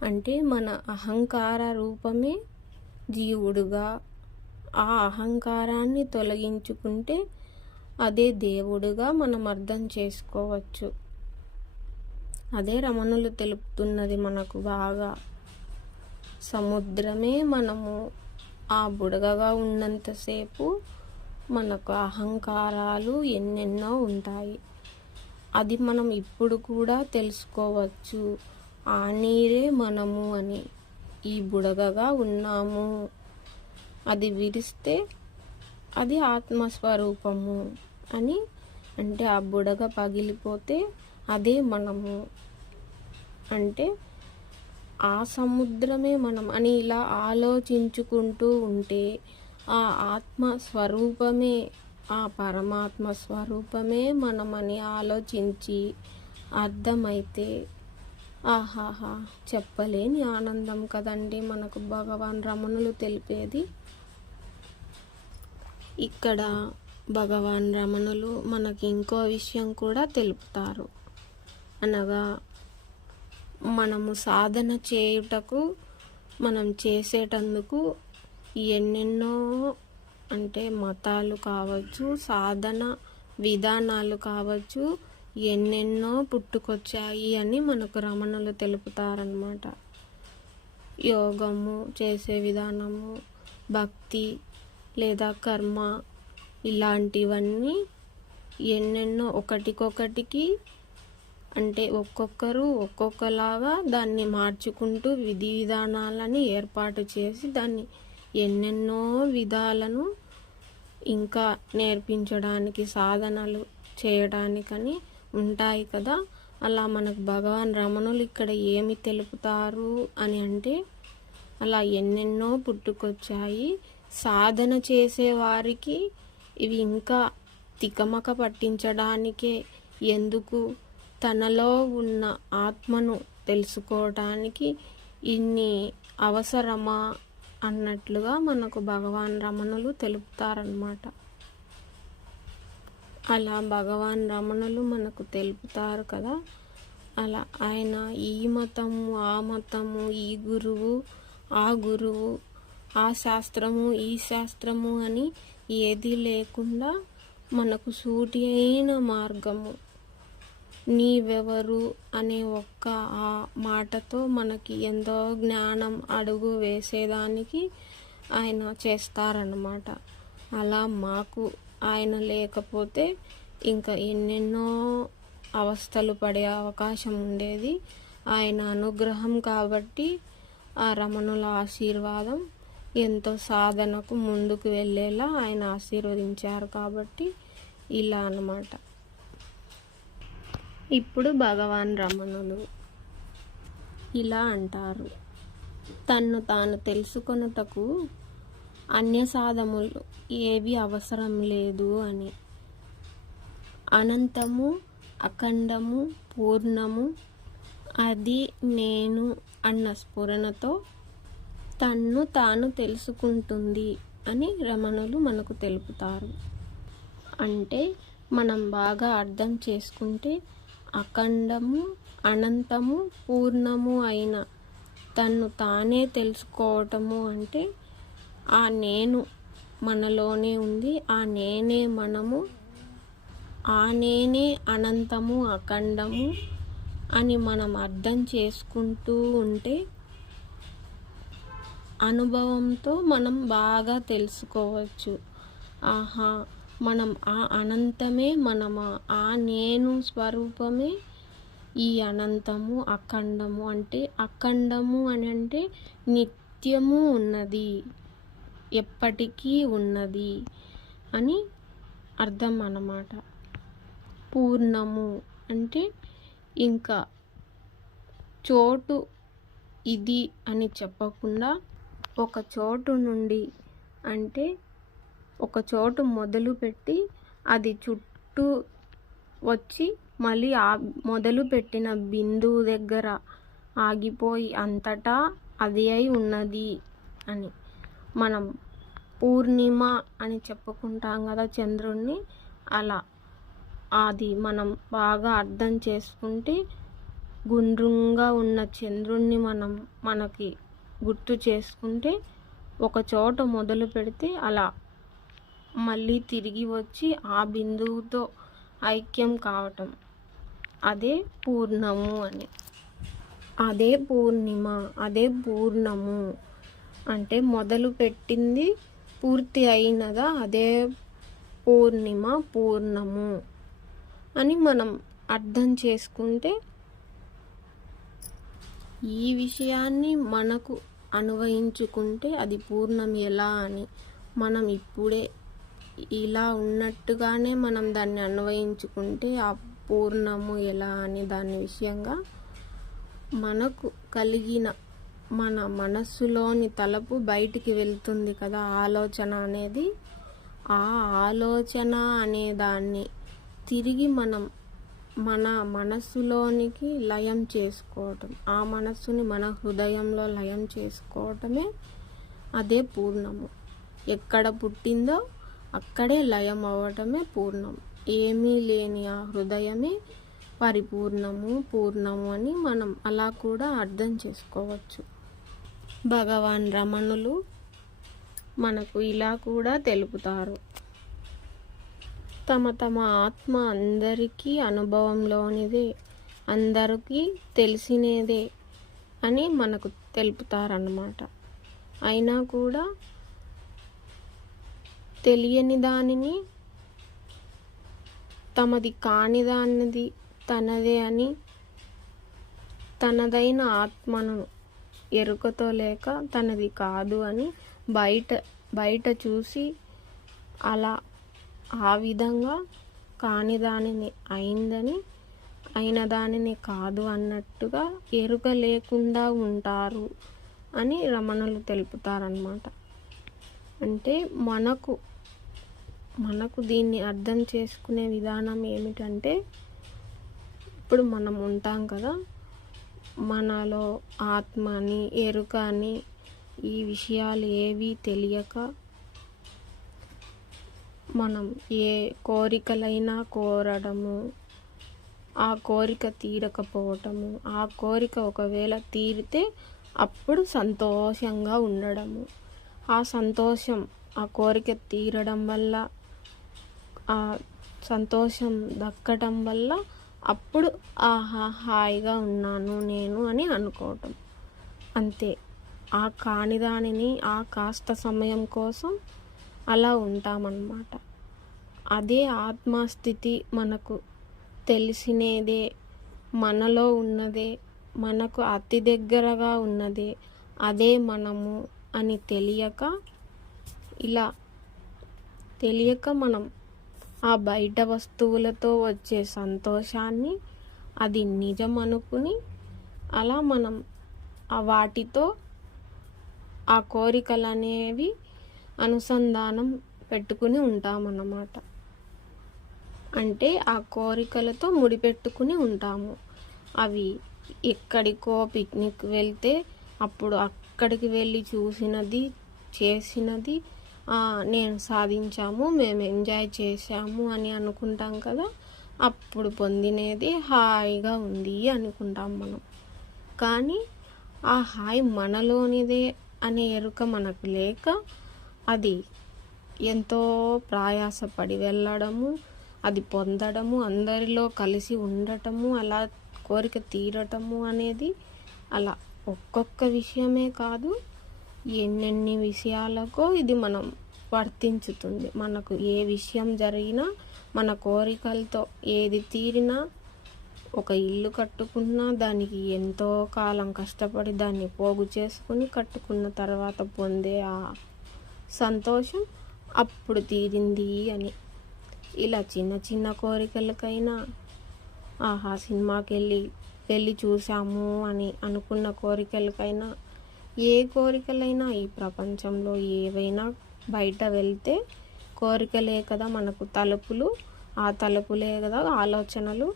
అంటే మన అహంకార రూపమే జీవుడుగా, ఆ అహంకారాన్ని తొలగించుకుంటే అదే దేవుడుగా మనం అర్థం చేసుకోవచ్చు. అదే రమణులు తెలుపుతున్నది మనకు బాగా. సముద్రమే మనము ఆ బుడగగా ఉన్నంతసేపు మనకు అహంకారాలు ఎన్నెన్నో ఉంటాయి. అది మనం ఇప్పుడు కూడా తెలుసుకోవచ్చు. ఆ నీరే మనము అని, ఈ బుడగగా ఉన్నాము. అది విరిస్తే అది ఆత్మస్వరూపము అని, అంటే ఆ బుడగ పగిలిపోతే అదే మనము, అంటే ఆ సముద్రమే మనం అని ఇలా ఆలోచించుకుంటూ ఉంటే ఆ ఆత్మ స్వరూపమే, ఆ పరమాత్మ స్వరూపమే మనమని ఆలోచించి అర్థమైతే ఆహాహా చెప్పలేని ఆనందం కదండి మనకు భగవాన్ రమణులు తెలిపేది. ఇక్కడ భగవాన్ రమణులు మనకి ఇంకో విషయం కూడా తెలుపుతారు. అనగా మనము సాధన చేయుటకు, మనం చేసేటందుకు ఎన్నెన్నో అంటే మతాలు కావచ్చు, సాధన విధానాలు కావచ్చు, ఎన్నెన్నో పుట్టుకొచ్చాయి అని మనకు రమణులు తెలుపుతారన్నమాట. యోగము చేసే విధానము, భక్తి లేదా కర్మ, ఇలాంటివన్నీ ఎన్నెన్నో ఒకటికొకటికి అంటే ఒక్కొక్కరు ఒక్కొక్కలాగా దాన్ని మార్చుకుంటూ విధి విధానాలని ఏర్పాటు చేసి దాన్ని ఎన్నెన్నో విధాలను ఇంకా నేర్పించడానికి, సాధనలు చేయడానికని ఉంటాయి కదా. అలా మనకు భగవాన్ రమణులు ఇక్కడ ఏమి తెలుపుతారు అని అంటే అలా ఎన్నెన్నో పుట్టుకొచ్చాయి. సాధన చేసేవారికి ఇవి ఇంకా తికమక పట్టించడానికే, ఎందుకు తనలో ఉన్న ఆత్మను తెలుసుకోవటానికి ఇన్ని అవసరమా అన్నట్లుగా మనకు భగవాన్ రమణులు తెలుపుతారన్నమాట. అలా భగవాన్ రమణులు మనకు తెలుపుతారు కదా. అలా ఆయన ఈ మతము, ఆ మతము, ఈ గురువు, ఆ గురువు, ఆ శాస్త్రము, ఈ శాస్త్రము అని ఏది లేకుండా మనకు సూటి అయిన మార్గము, నీవెవరు అనే ఒక్క ఆ మాటతో మనకి ఎంతో జ్ఞానం అడుగు వేసేదానికి ఆయన చేస్తారన్నమాట. అలా మాకు ఆయన లేకపోతే ఇంకా ఎన్నెన్నో అవస్థలు పడే అవకాశం ఉండేది. ఆయన అనుగ్రహం కాబట్టి, ఆ రమణుల ఆశీర్వాదం ఎంతో సాధనకు ముందుకు వెళ్ళేలా ఆయన ఆశీర్వదించారు కాబట్టి ఇలా అన్నమాట. ఇప్పుడు భగవాన్ రమణులు ఇలా అంటారు, తన్ను తాను తెలుసుకొనుటకు అన్య సాధములు ఏవి అవసరం లేదు అని. అనంతము, అఖండము, పూర్ణము అది నేను అన్న స్ఫురణతో తన్ను తాను తెలుసుకుంటుంది అని రమణులు మనకు తెలుపుతారు. అంటే మనం బాగా అర్థం చేసుకుంటే అఖండము, అనంతము, పూర్ణము అయిన తన్ను తానే తెలుసుకోవటము అంటే ఆ నేను మనలోనే ఉంది, ఆ నేనే మనము, ఆ నేనే అనంతము, అఖండము అని మనం అర్థం చేసుకుంటూ ఉంటే అనుభవంతో మనం బాగా తెలుసుకోవచ్చు. ఆహా, మనం ఆ అనంతమే మనమా, ఆ నేను స్వరూపమే ఈ అనంతము, అఖండము. అంటే అఖండము అని అంటే నిత్యము ఉన్నది, ఎప్పటికీ ఉన్నది అని అర్థం అన్నమాట. పూర్ణము అంటే ఇంకా చోటు ఇది అని చెప్పకుండా ఒక చోటు నుండి, అంటే ఒక చోటు మొదలుపెట్టి అది చుట్టూ వచ్చి మళ్ళీ ఆ మొదలుపెట్టిన బిందువు దగ్గర ఆగిపోయి అంతటా అది అయి ఉన్నది అని. మనం పూర్ణిమ అని చెప్పుకుంటాం కదా చంద్రుణ్ణి, అలా అది మనం బాగా అర్థం చేసుకుంటే గుండ్రంగా ఉన్న చంద్రుణ్ణి మనకి గుర్తు చేసుకుంటే ఒక చోట మొదలు పెడితే అలా మళ్ళీ తిరిగి వచ్చి ఆ బిందువుతో ఐక్యం కావటం, అదే పూర్ణము అని. అదే పూర్ణిమ, అదే పూర్ణము అంటే మొదలు పెట్టింది పూర్తి అయినదా, అదే పూర్ణిమ, పూర్ణము అని మనం అర్థం చేసుకుంటే ఈ విషయాన్ని మనకు అన్వయించుకుంటే అది పూర్ణం ఎలా అని మనం ఇప్పుడే ఇలా ఉన్నట్టుగానే మనం దాన్ని అన్వయించుకుంటే ఆ పూర్ణము ఎలా అని దాని విషయంగా మనకు కలిగిన మన మనస్సులోని తలపు బయటికి వెళ్తుంది కదా ఆలోచన అనేది. ఆ ఆలోచన అనే దాన్ని తిరిగి మన మనస్సులోనికి లయం చేసుకోవటం, ఆ మనస్సుని మన హృదయంలో లయం చేసుకోవటమే అదే పూర్ణము. ఎక్కడ పుట్టిందో అక్కడే లయం అవ్వటమే పూర్ణం. ఏమీ లేని ఆ హృదయమే పరిపూర్ణము, పూర్ణము అని మనం అలా కూడా అర్థం చేసుకోవచ్చు. భగవాన్ రమణులు మనకు ఇలా కూడా తెలుపుతారు. తమ తమ ఆత్మ అందరికీ అనుభవంలోనిదే, అందరికీ తెలిసినదే అని మనకు తెలుపుతారన్నమాట. అయినా కూడా తెలియని దానిని, తమది కాని దానిది తనదే అని, తనదైన ఆత్మను ఎరుకతో లేక తనది కాదు అని బయట చూసి అలా ఆ విధంగా కాని దానిని అయిందని, అయిన దానిని కాదు అన్నట్టుగా ఎరుక లేకుండా ఉంటారు అని రమణులు తెలుపుతారన్నమాట. అంటే మనకు దీన్ని అర్థం చేసుకునే విధానం ఏమిటంటే, ఇప్పుడు మనం ఉంటాం కదా, మనలో ఆత్మ అని, ఎరుక అని ఈ విషయాలు ఏవీ తెలియక మనం ఏ కోరికలైనా కోరడము, ఆ కోరిక తీరకపోవటము, ఆ కోరిక ఒకవేళ తీరితే అప్పుడు సంతోషంగా ఉండడము, ఆ సంతోషం ఆ కోరిక తీరడం వల్ల, ఆ సంతోషం దక్కడం వల్ల అప్పుడు ఆహా హాయిగా ఉన్నాను నేను అని అనుకోవటం. అంతే. ఆ కానిదానిని ఆ కాస్త సమయం కోసం అలా ఉంటామన్నమాట. అదే ఆత్మస్థితి మనకు తెలిసినదే, మనలో ఉన్నదే, మనకు అతి దగ్గరగా ఉన్నదే, అదే మనము అని తెలియక మనం ఆ బయట వస్తువులతో వచ్చే సంతోషాన్ని అది నిజం అనుకుని అలా మనం ఆ వాటితో ఆ కోరికలు అనేవి అనుసంధానం పెట్టుకుని ఉంటామన్నమాట. అంటే ఆ కోరికలతో ముడిపెట్టుకుని ఉంటాము. అవి ఎక్కడికో పిక్నిక్ వెళ్తే అప్పుడు అక్కడికి వెళ్ళి చూసినది, చేసినది, నేను సాధించాము, మేము ఎంజాయ్ చేశాము అని అనుకుంటాం కదా. అప్పుడు పొందినది హాయిగా ఉంది అనుకుంటాం మనం. కానీ ఆ హాయి మనలోనిదే అనే ఎరుక మనకు లేక అది ఎంతో ప్రయాసపడి వెళ్ళడము, అది పొందడము, అందరిలో కలిసి ఉండటము, అలా కోరిక తీరటము అనేది అలా ఒక్కొక్క విషయమే కాదు, ఎన్నెన్ని విషయాలకో ఇది మనం వర్తించుతుంది. మనకు ఏ విషయం జరిగినా, మన కోరికలతో ఏది తీరినా, ఒక ఇల్లు కట్టుకున్నా దానికి ఎంతో కాలం కష్టపడి దాన్ని పోగు చేసుకుని కట్టుకున్న తర్వాత పొందే ఆ సంతోషం అప్పుడు తీరింది అని. ఇలా చిన్న చిన్న కోరికలకైనా, సినిమాకి వెళ్ళి చూసాము అని అనుకున్న కోరికలకైనా, ఏ కోరికలైనా ఈ ప్రపంచంలో ఏవైనా బయట వెళ్తే కోరికలే కదా మనకు తలుపులు, ఆ తలుపులే కదా ఆలోచనలు,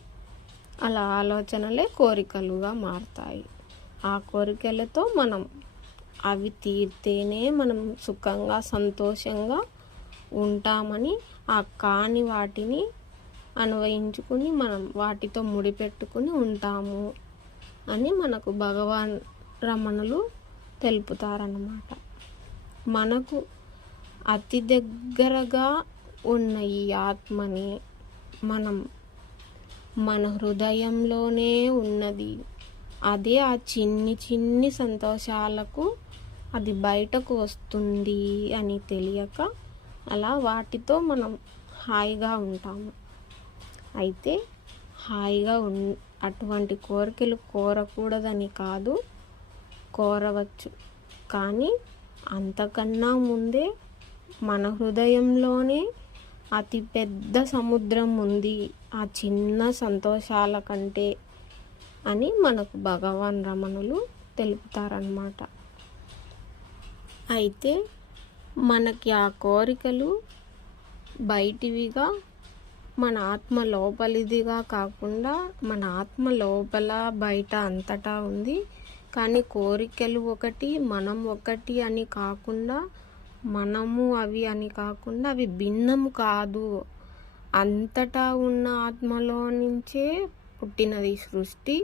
అలా ఆలోచనలే కోరికలుగా మారుతాయి. ఆ కోరికలతో మనం అవి తీరితేనే మనం సుఖంగా సంతోషంగా ఉంటామని, ఆ కాని వాటిని అన్వయించుకుని మనం వాటితో ముడిపెట్టుకుని ఉంటాము అని మనకు భగవాన్ రమణులు తెలుపుతారన్నమాట. మనకు అతి దగ్గరగా ఉన్న ఈ ఆత్మని మన హృదయంలోనే ఉన్నది. అదే ఆ చిన్ని చిన్ని సంతోషాలకు అది బయటకు వస్తుంది అని తెలియక అలా వాటితో మనం హాయిగా ఉంటాము. అయితే హాయిగా అటువంటి కోరికలు కోరకూడదని కాదు, కోరవచ్చు. కానీ అంతకన్నా ముందే మన హృదయంలోనే అతి పెద్ద సముద్రం ఉంది ఆ చిన్న సంతోషాల కంటే అని మనకు భగవాన్ రమణులు తెలుపుతారన్నమాట. అయితే మనకి ఆ కోరికలు బయటివిగా, మన ఆత్మ లోపలిదిగా కాకుండా, మన ఆత్మ లోపల బయట అంతటా ఉంది. కానీ కోరికలు ఒకటి, మనం ఒకటి అని కాకుండా, మనము అవి అని కాకుండా, అవి భిన్నము కాదు. అంతటా ఉన్న ఆత్మలో నుంచే పుట్టినది సృష్టి.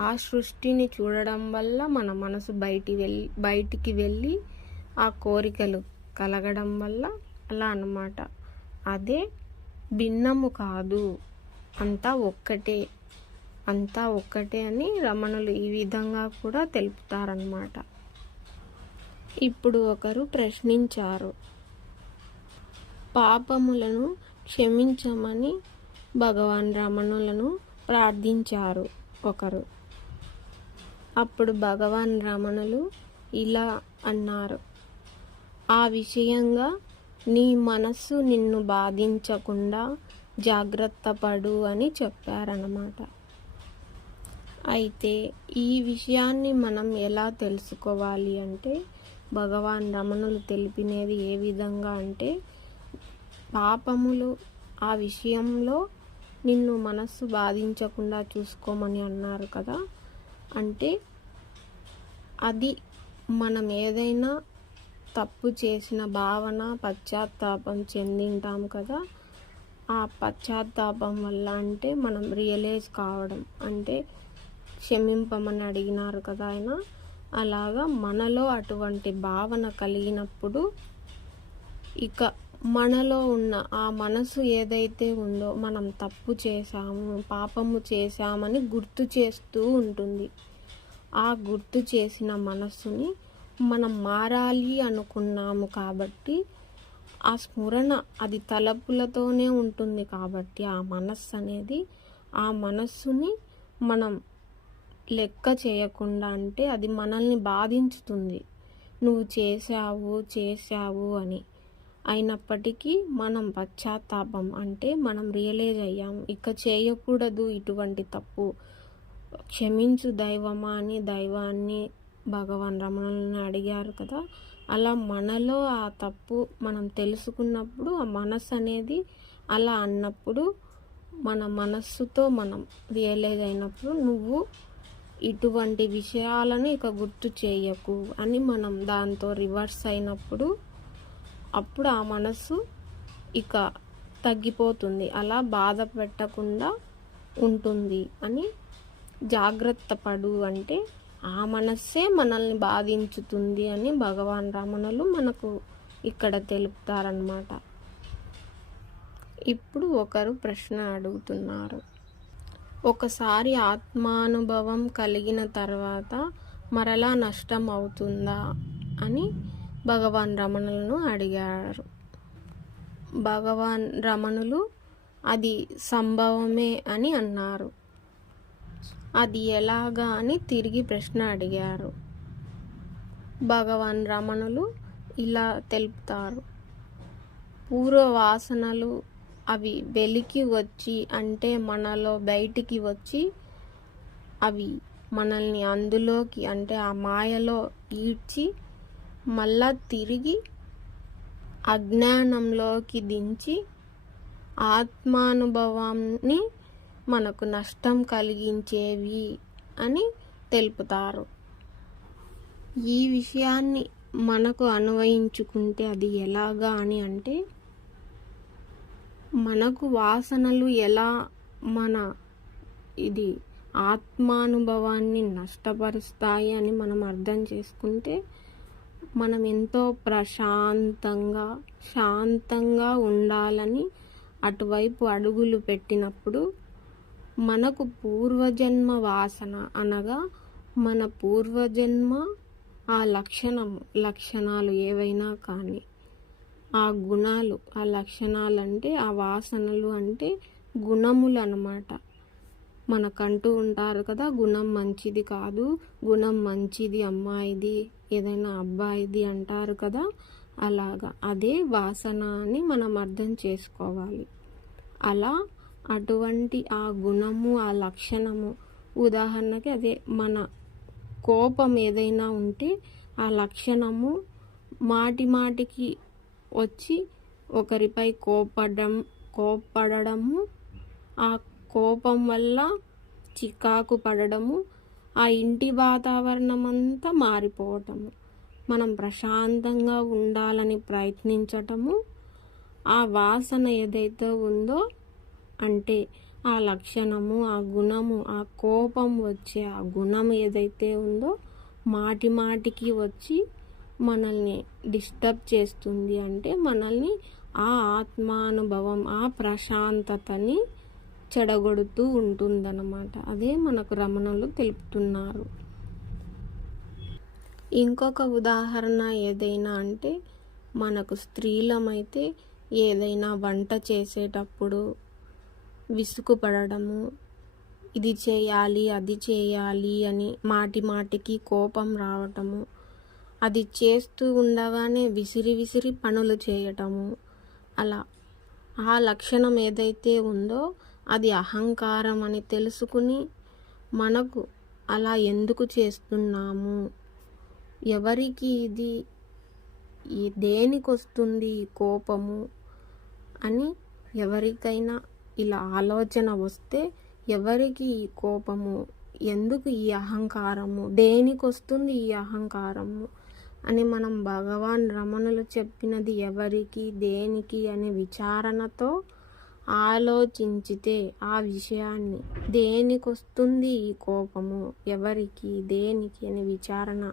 ఆ సృష్టిని చూడడం వల్ల మన మనసు బయటికి వెళ్ళి ఆ కోరికలు కలగడం వల్ల అలా అన్నమాట. అదే భిన్నము కాదు, అంతా ఒక్కటే అని రమణులు ఈ విధంగా కూడా తెలుపుతారన్నమాట. ఇప్పుడు ఒకరు ప్రశ్నించారు, పాపములను క్షమించమని భగవాన్ రమణులను ప్రార్థించారు ఒకరు. అప్పుడు భగవాన్ రమణులు ఇలా అన్నారు, ఆ విషయంగా నీ మనస్సు నిన్ను బాధించకుండా జాగ్రత్త పడు అని చెప్పారన్నమాట. అయితే ఈ విషయాన్ని మనం ఎలా తెలుసుకోవాలి అంటే, భగవాన్ రమణులు తెలిపినది ఏ విధంగా అంటే, పాపములు ఆ విషయంలో నిన్ను మనస్సు బాధించకుండా చూసుకోమని అన్నారు కదా. అంటే అది మనం ఏదైనా తప్పు చేసిన భావన, పశ్చాత్తాపం చెందింటాం కదా. ఆ పశ్చాత్తాపం వల్ల అంటే మనం రియలైజ్ కావడం, అంటే క్షమింపమని అడిగినారు కదా ఆయన. అలాగా మనలో అటువంటి భావన కలిగినప్పుడు ఇక మనలో ఉన్న ఆ మనసు ఏదైతే ఉందో, మనం తప్పు చేశాము, పాపము చేశామని గుర్తు చేస్తూ ఉంటుంది. ఆ గుర్తు చేసిన మనస్సుని మనం మారాలి అనుకున్నాము కాబట్టి, ఆ స్మరణ అది తలపులతోనే ఉంటుంది కాబట్టి, ఆ మనస్సు అనేది, ఆ మనస్సుని మనం లెక్క చేయకుండా, అంటే అది మనల్ని బాధించుతుంది. నువ్వు చేశావు అని. అయినప్పటికీ మనం పశ్చాత్తాపం అంటే మనం రియలైజ్ అయ్యాము, ఇక చేయకూడదు ఇటువంటి తప్పు, క్షమించు దైవమా అని దైవాన్ని భగవాన్ రమణులను అడిగారు కదా. అలా మనలో ఆ తప్పు మనం తెలుసుకున్నప్పుడు, ఆ మనస్సు అనేది అలా అన్నప్పుడు, మన మనస్సుతో మనం రియలైజ్ అయినప్పుడు, నువ్వు ఇటువంటి విషయాలను ఇక గుర్తు చేయకు అని మనం దాంతో రివర్స్ అయినప్పుడు అప్పుడు ఆ మనస్సు ఇక తగ్గిపోతుంది, అలా బాధ పెట్టకుండా ఉంటుంది అని. జాగ్రత్త పడు అంటే ఆ మనస్సే మనల్ని బాధించుతుంది అని భగవాన్ రమణులు మనకు ఇక్కడ తెలుపుతారన్నమాట. ఇప్పుడు ఒకరు ప్రశ్న అడుగుతున్నారు, ఒకసారి ఆత్మానుభవం కలిగిన తర్వాత మరలా నష్టం అవుతుందా అని భగవాన్ రమణులను అడిగారు. భగవాన్ రమణులు అది సంభవమే అని అన్నారు. అది ఎలాగా అని తిరిగి ప్రశ్న అడిగారు. భగవాన్ రమణులు ఇలా తెలుపుతారు, పూర్వ వాసనలు అవి వెలికి వచ్చి అంటే మనలో బయటికి వచ్చి అవి మనల్ని అందులోకి అంటే ఆ మాయలో ఈడ్చి మళ్ళా తిరిగి అజ్ఞానంలోకి దించి ఆత్మానుభవాన్ని మనకు నష్టం కలిగించేవి అని తెలుపుతారు. ఈ విషయాన్ని మనకు అన్వయించుకుంటే అది ఎలాగా అని అంటే, మనకు వాసనలు ఎలా మన ఇది ఆత్మానుభవాన్ని నష్టపరుస్తాయి అని మనం అర్థం చేసుకుంటే, మనం ఎంతో శాంతంగా ఉండాలని అటువైపు అడుగులు పెట్టినప్పుడు మనకు పూర్వజన్మ వాసన అనగా మన పూర్వజన్మ ఆ లక్షణాలు ఏవైనా కానీ ఆ గుణాలు, ఆ లక్షణాలు అంటే ఆ వాసనలు అంటే గుణములు అన్నమాట. మనకంటూ ఉంటారు కదా, గుణం మంచిది కాదు, గుణం మంచిది అమ్మాయిది, ఏదైనా అబ్బాయిది అంటారు కదా, అలాగా అదే వాసన అని మనం అర్థం చేసుకోవాలి. అలా అటువంటి ఆ గుణము, ఆ లక్షణము, ఉదాహరణకి అదే మన కోపం ఏదైనా ఉంటే ఆ లక్షణము మాటికి వచ్చి ఒకరిపై కోపడము, ఆ కోపం వల్ల చికాకు పడడము, ఆ ఇంటి వాతావరణం అంతా మారిపోవటము, మనం ప్రశాంతంగా ఉండాలని ప్రయత్నించటము, ఆ వాసన ఏదైతే ఉందో అంటే ఆ లక్షణము, ఆ గుణము, ఆ కోపం వచ్చే ఆ గుణం ఏదైతే ఉందో మాటికి వచ్చి మనల్ని డిస్టర్బ్ చేస్తుంది. అంటే మనల్ని ఆ ఆత్మానుభవం, ఆ ప్రశాంతతని చెడగొడుతూ ఉంటుందన్నమాట. అదే మనకు రమణులు తెలుపుతున్నారు. ఇంకొక ఉదాహరణ ఏదైనా అంటే, మనకు స్త్రీలమైతే ఏదైనా వంట చేసేటప్పుడు విసుగు పడడము, ఇది చేయాలి అది చేయాలి అని మాటికి కోపం రావటము, అది చేస్తూ ఉండగానే విసిరి పనులు చేయటము, అలా ఆ లక్షణం ఏదైతే ఉందో అది అహంకారం అని తెలుసుకుని మనకు అలా ఎందుకు చేస్తున్నాము, ఎవరికి ఇది దేనికి వస్తుంది ఈ కోపము అని ఎవరికైనా ఇలా ఆలోచన వస్తే, ఎవరికి ఈ కోపము, ఎందుకు ఈ అహంకారము, దేనికి వస్తుంది ఈ అహంకారము అని మనం భగవాన్ రమణులు చెప్పినది ఎవరికి దేనికి అనే విచారణతో ఆలోచించితే ఆ విషయాన్ని, దేనికి వస్తుంది ఈ కోపము, ఎవరికి దేనికి అనే విచారణ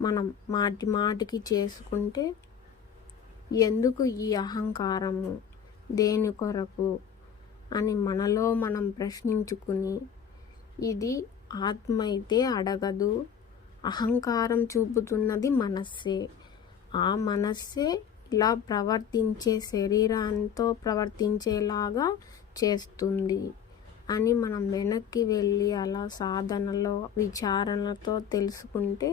మనం మాటికి చేసుకుంటే, ఎందుకు ఈ అహంకారము, దేని కొరకు అని మనలో మనం ప్రశ్నించుకుని, ఇది ఆత్మ అయితే అడగదు, అహంకారం చూపుతున్నది మనస్సే, ఆ మనస్సే ఇలా ప్రవర్తించే శరీరంతో ప్రవర్తించేలాగా చేస్తుంది అని మనం వెనక్కి వెళ్ళి అలా సాధనలో విచారణతో తెలుసుకుంటే,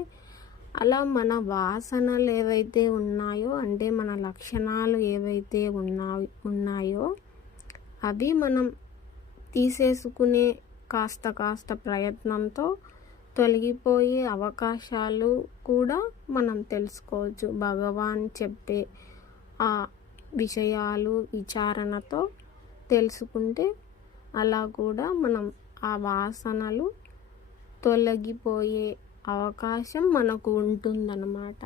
అలా మన వాసనలు ఏవైతే ఉన్నాయో అంటే మన లక్షణాలు ఏవైతే ఉన్నాయో అవి మనం తీసేసుకునే కాస్త ప్రయత్నంతో తొలగిపోయే అవకాశాలు కూడా మనం తెలుసుకోవచ్చు. భగవాన్ చెప్పే ఆ విషయాలు విచారణతో తెలుసుకుంటే అలా కూడా మనం ఆ వాసనలు తొలగిపోయే అవకాశం మనకు ఉంటుందన్నమాట.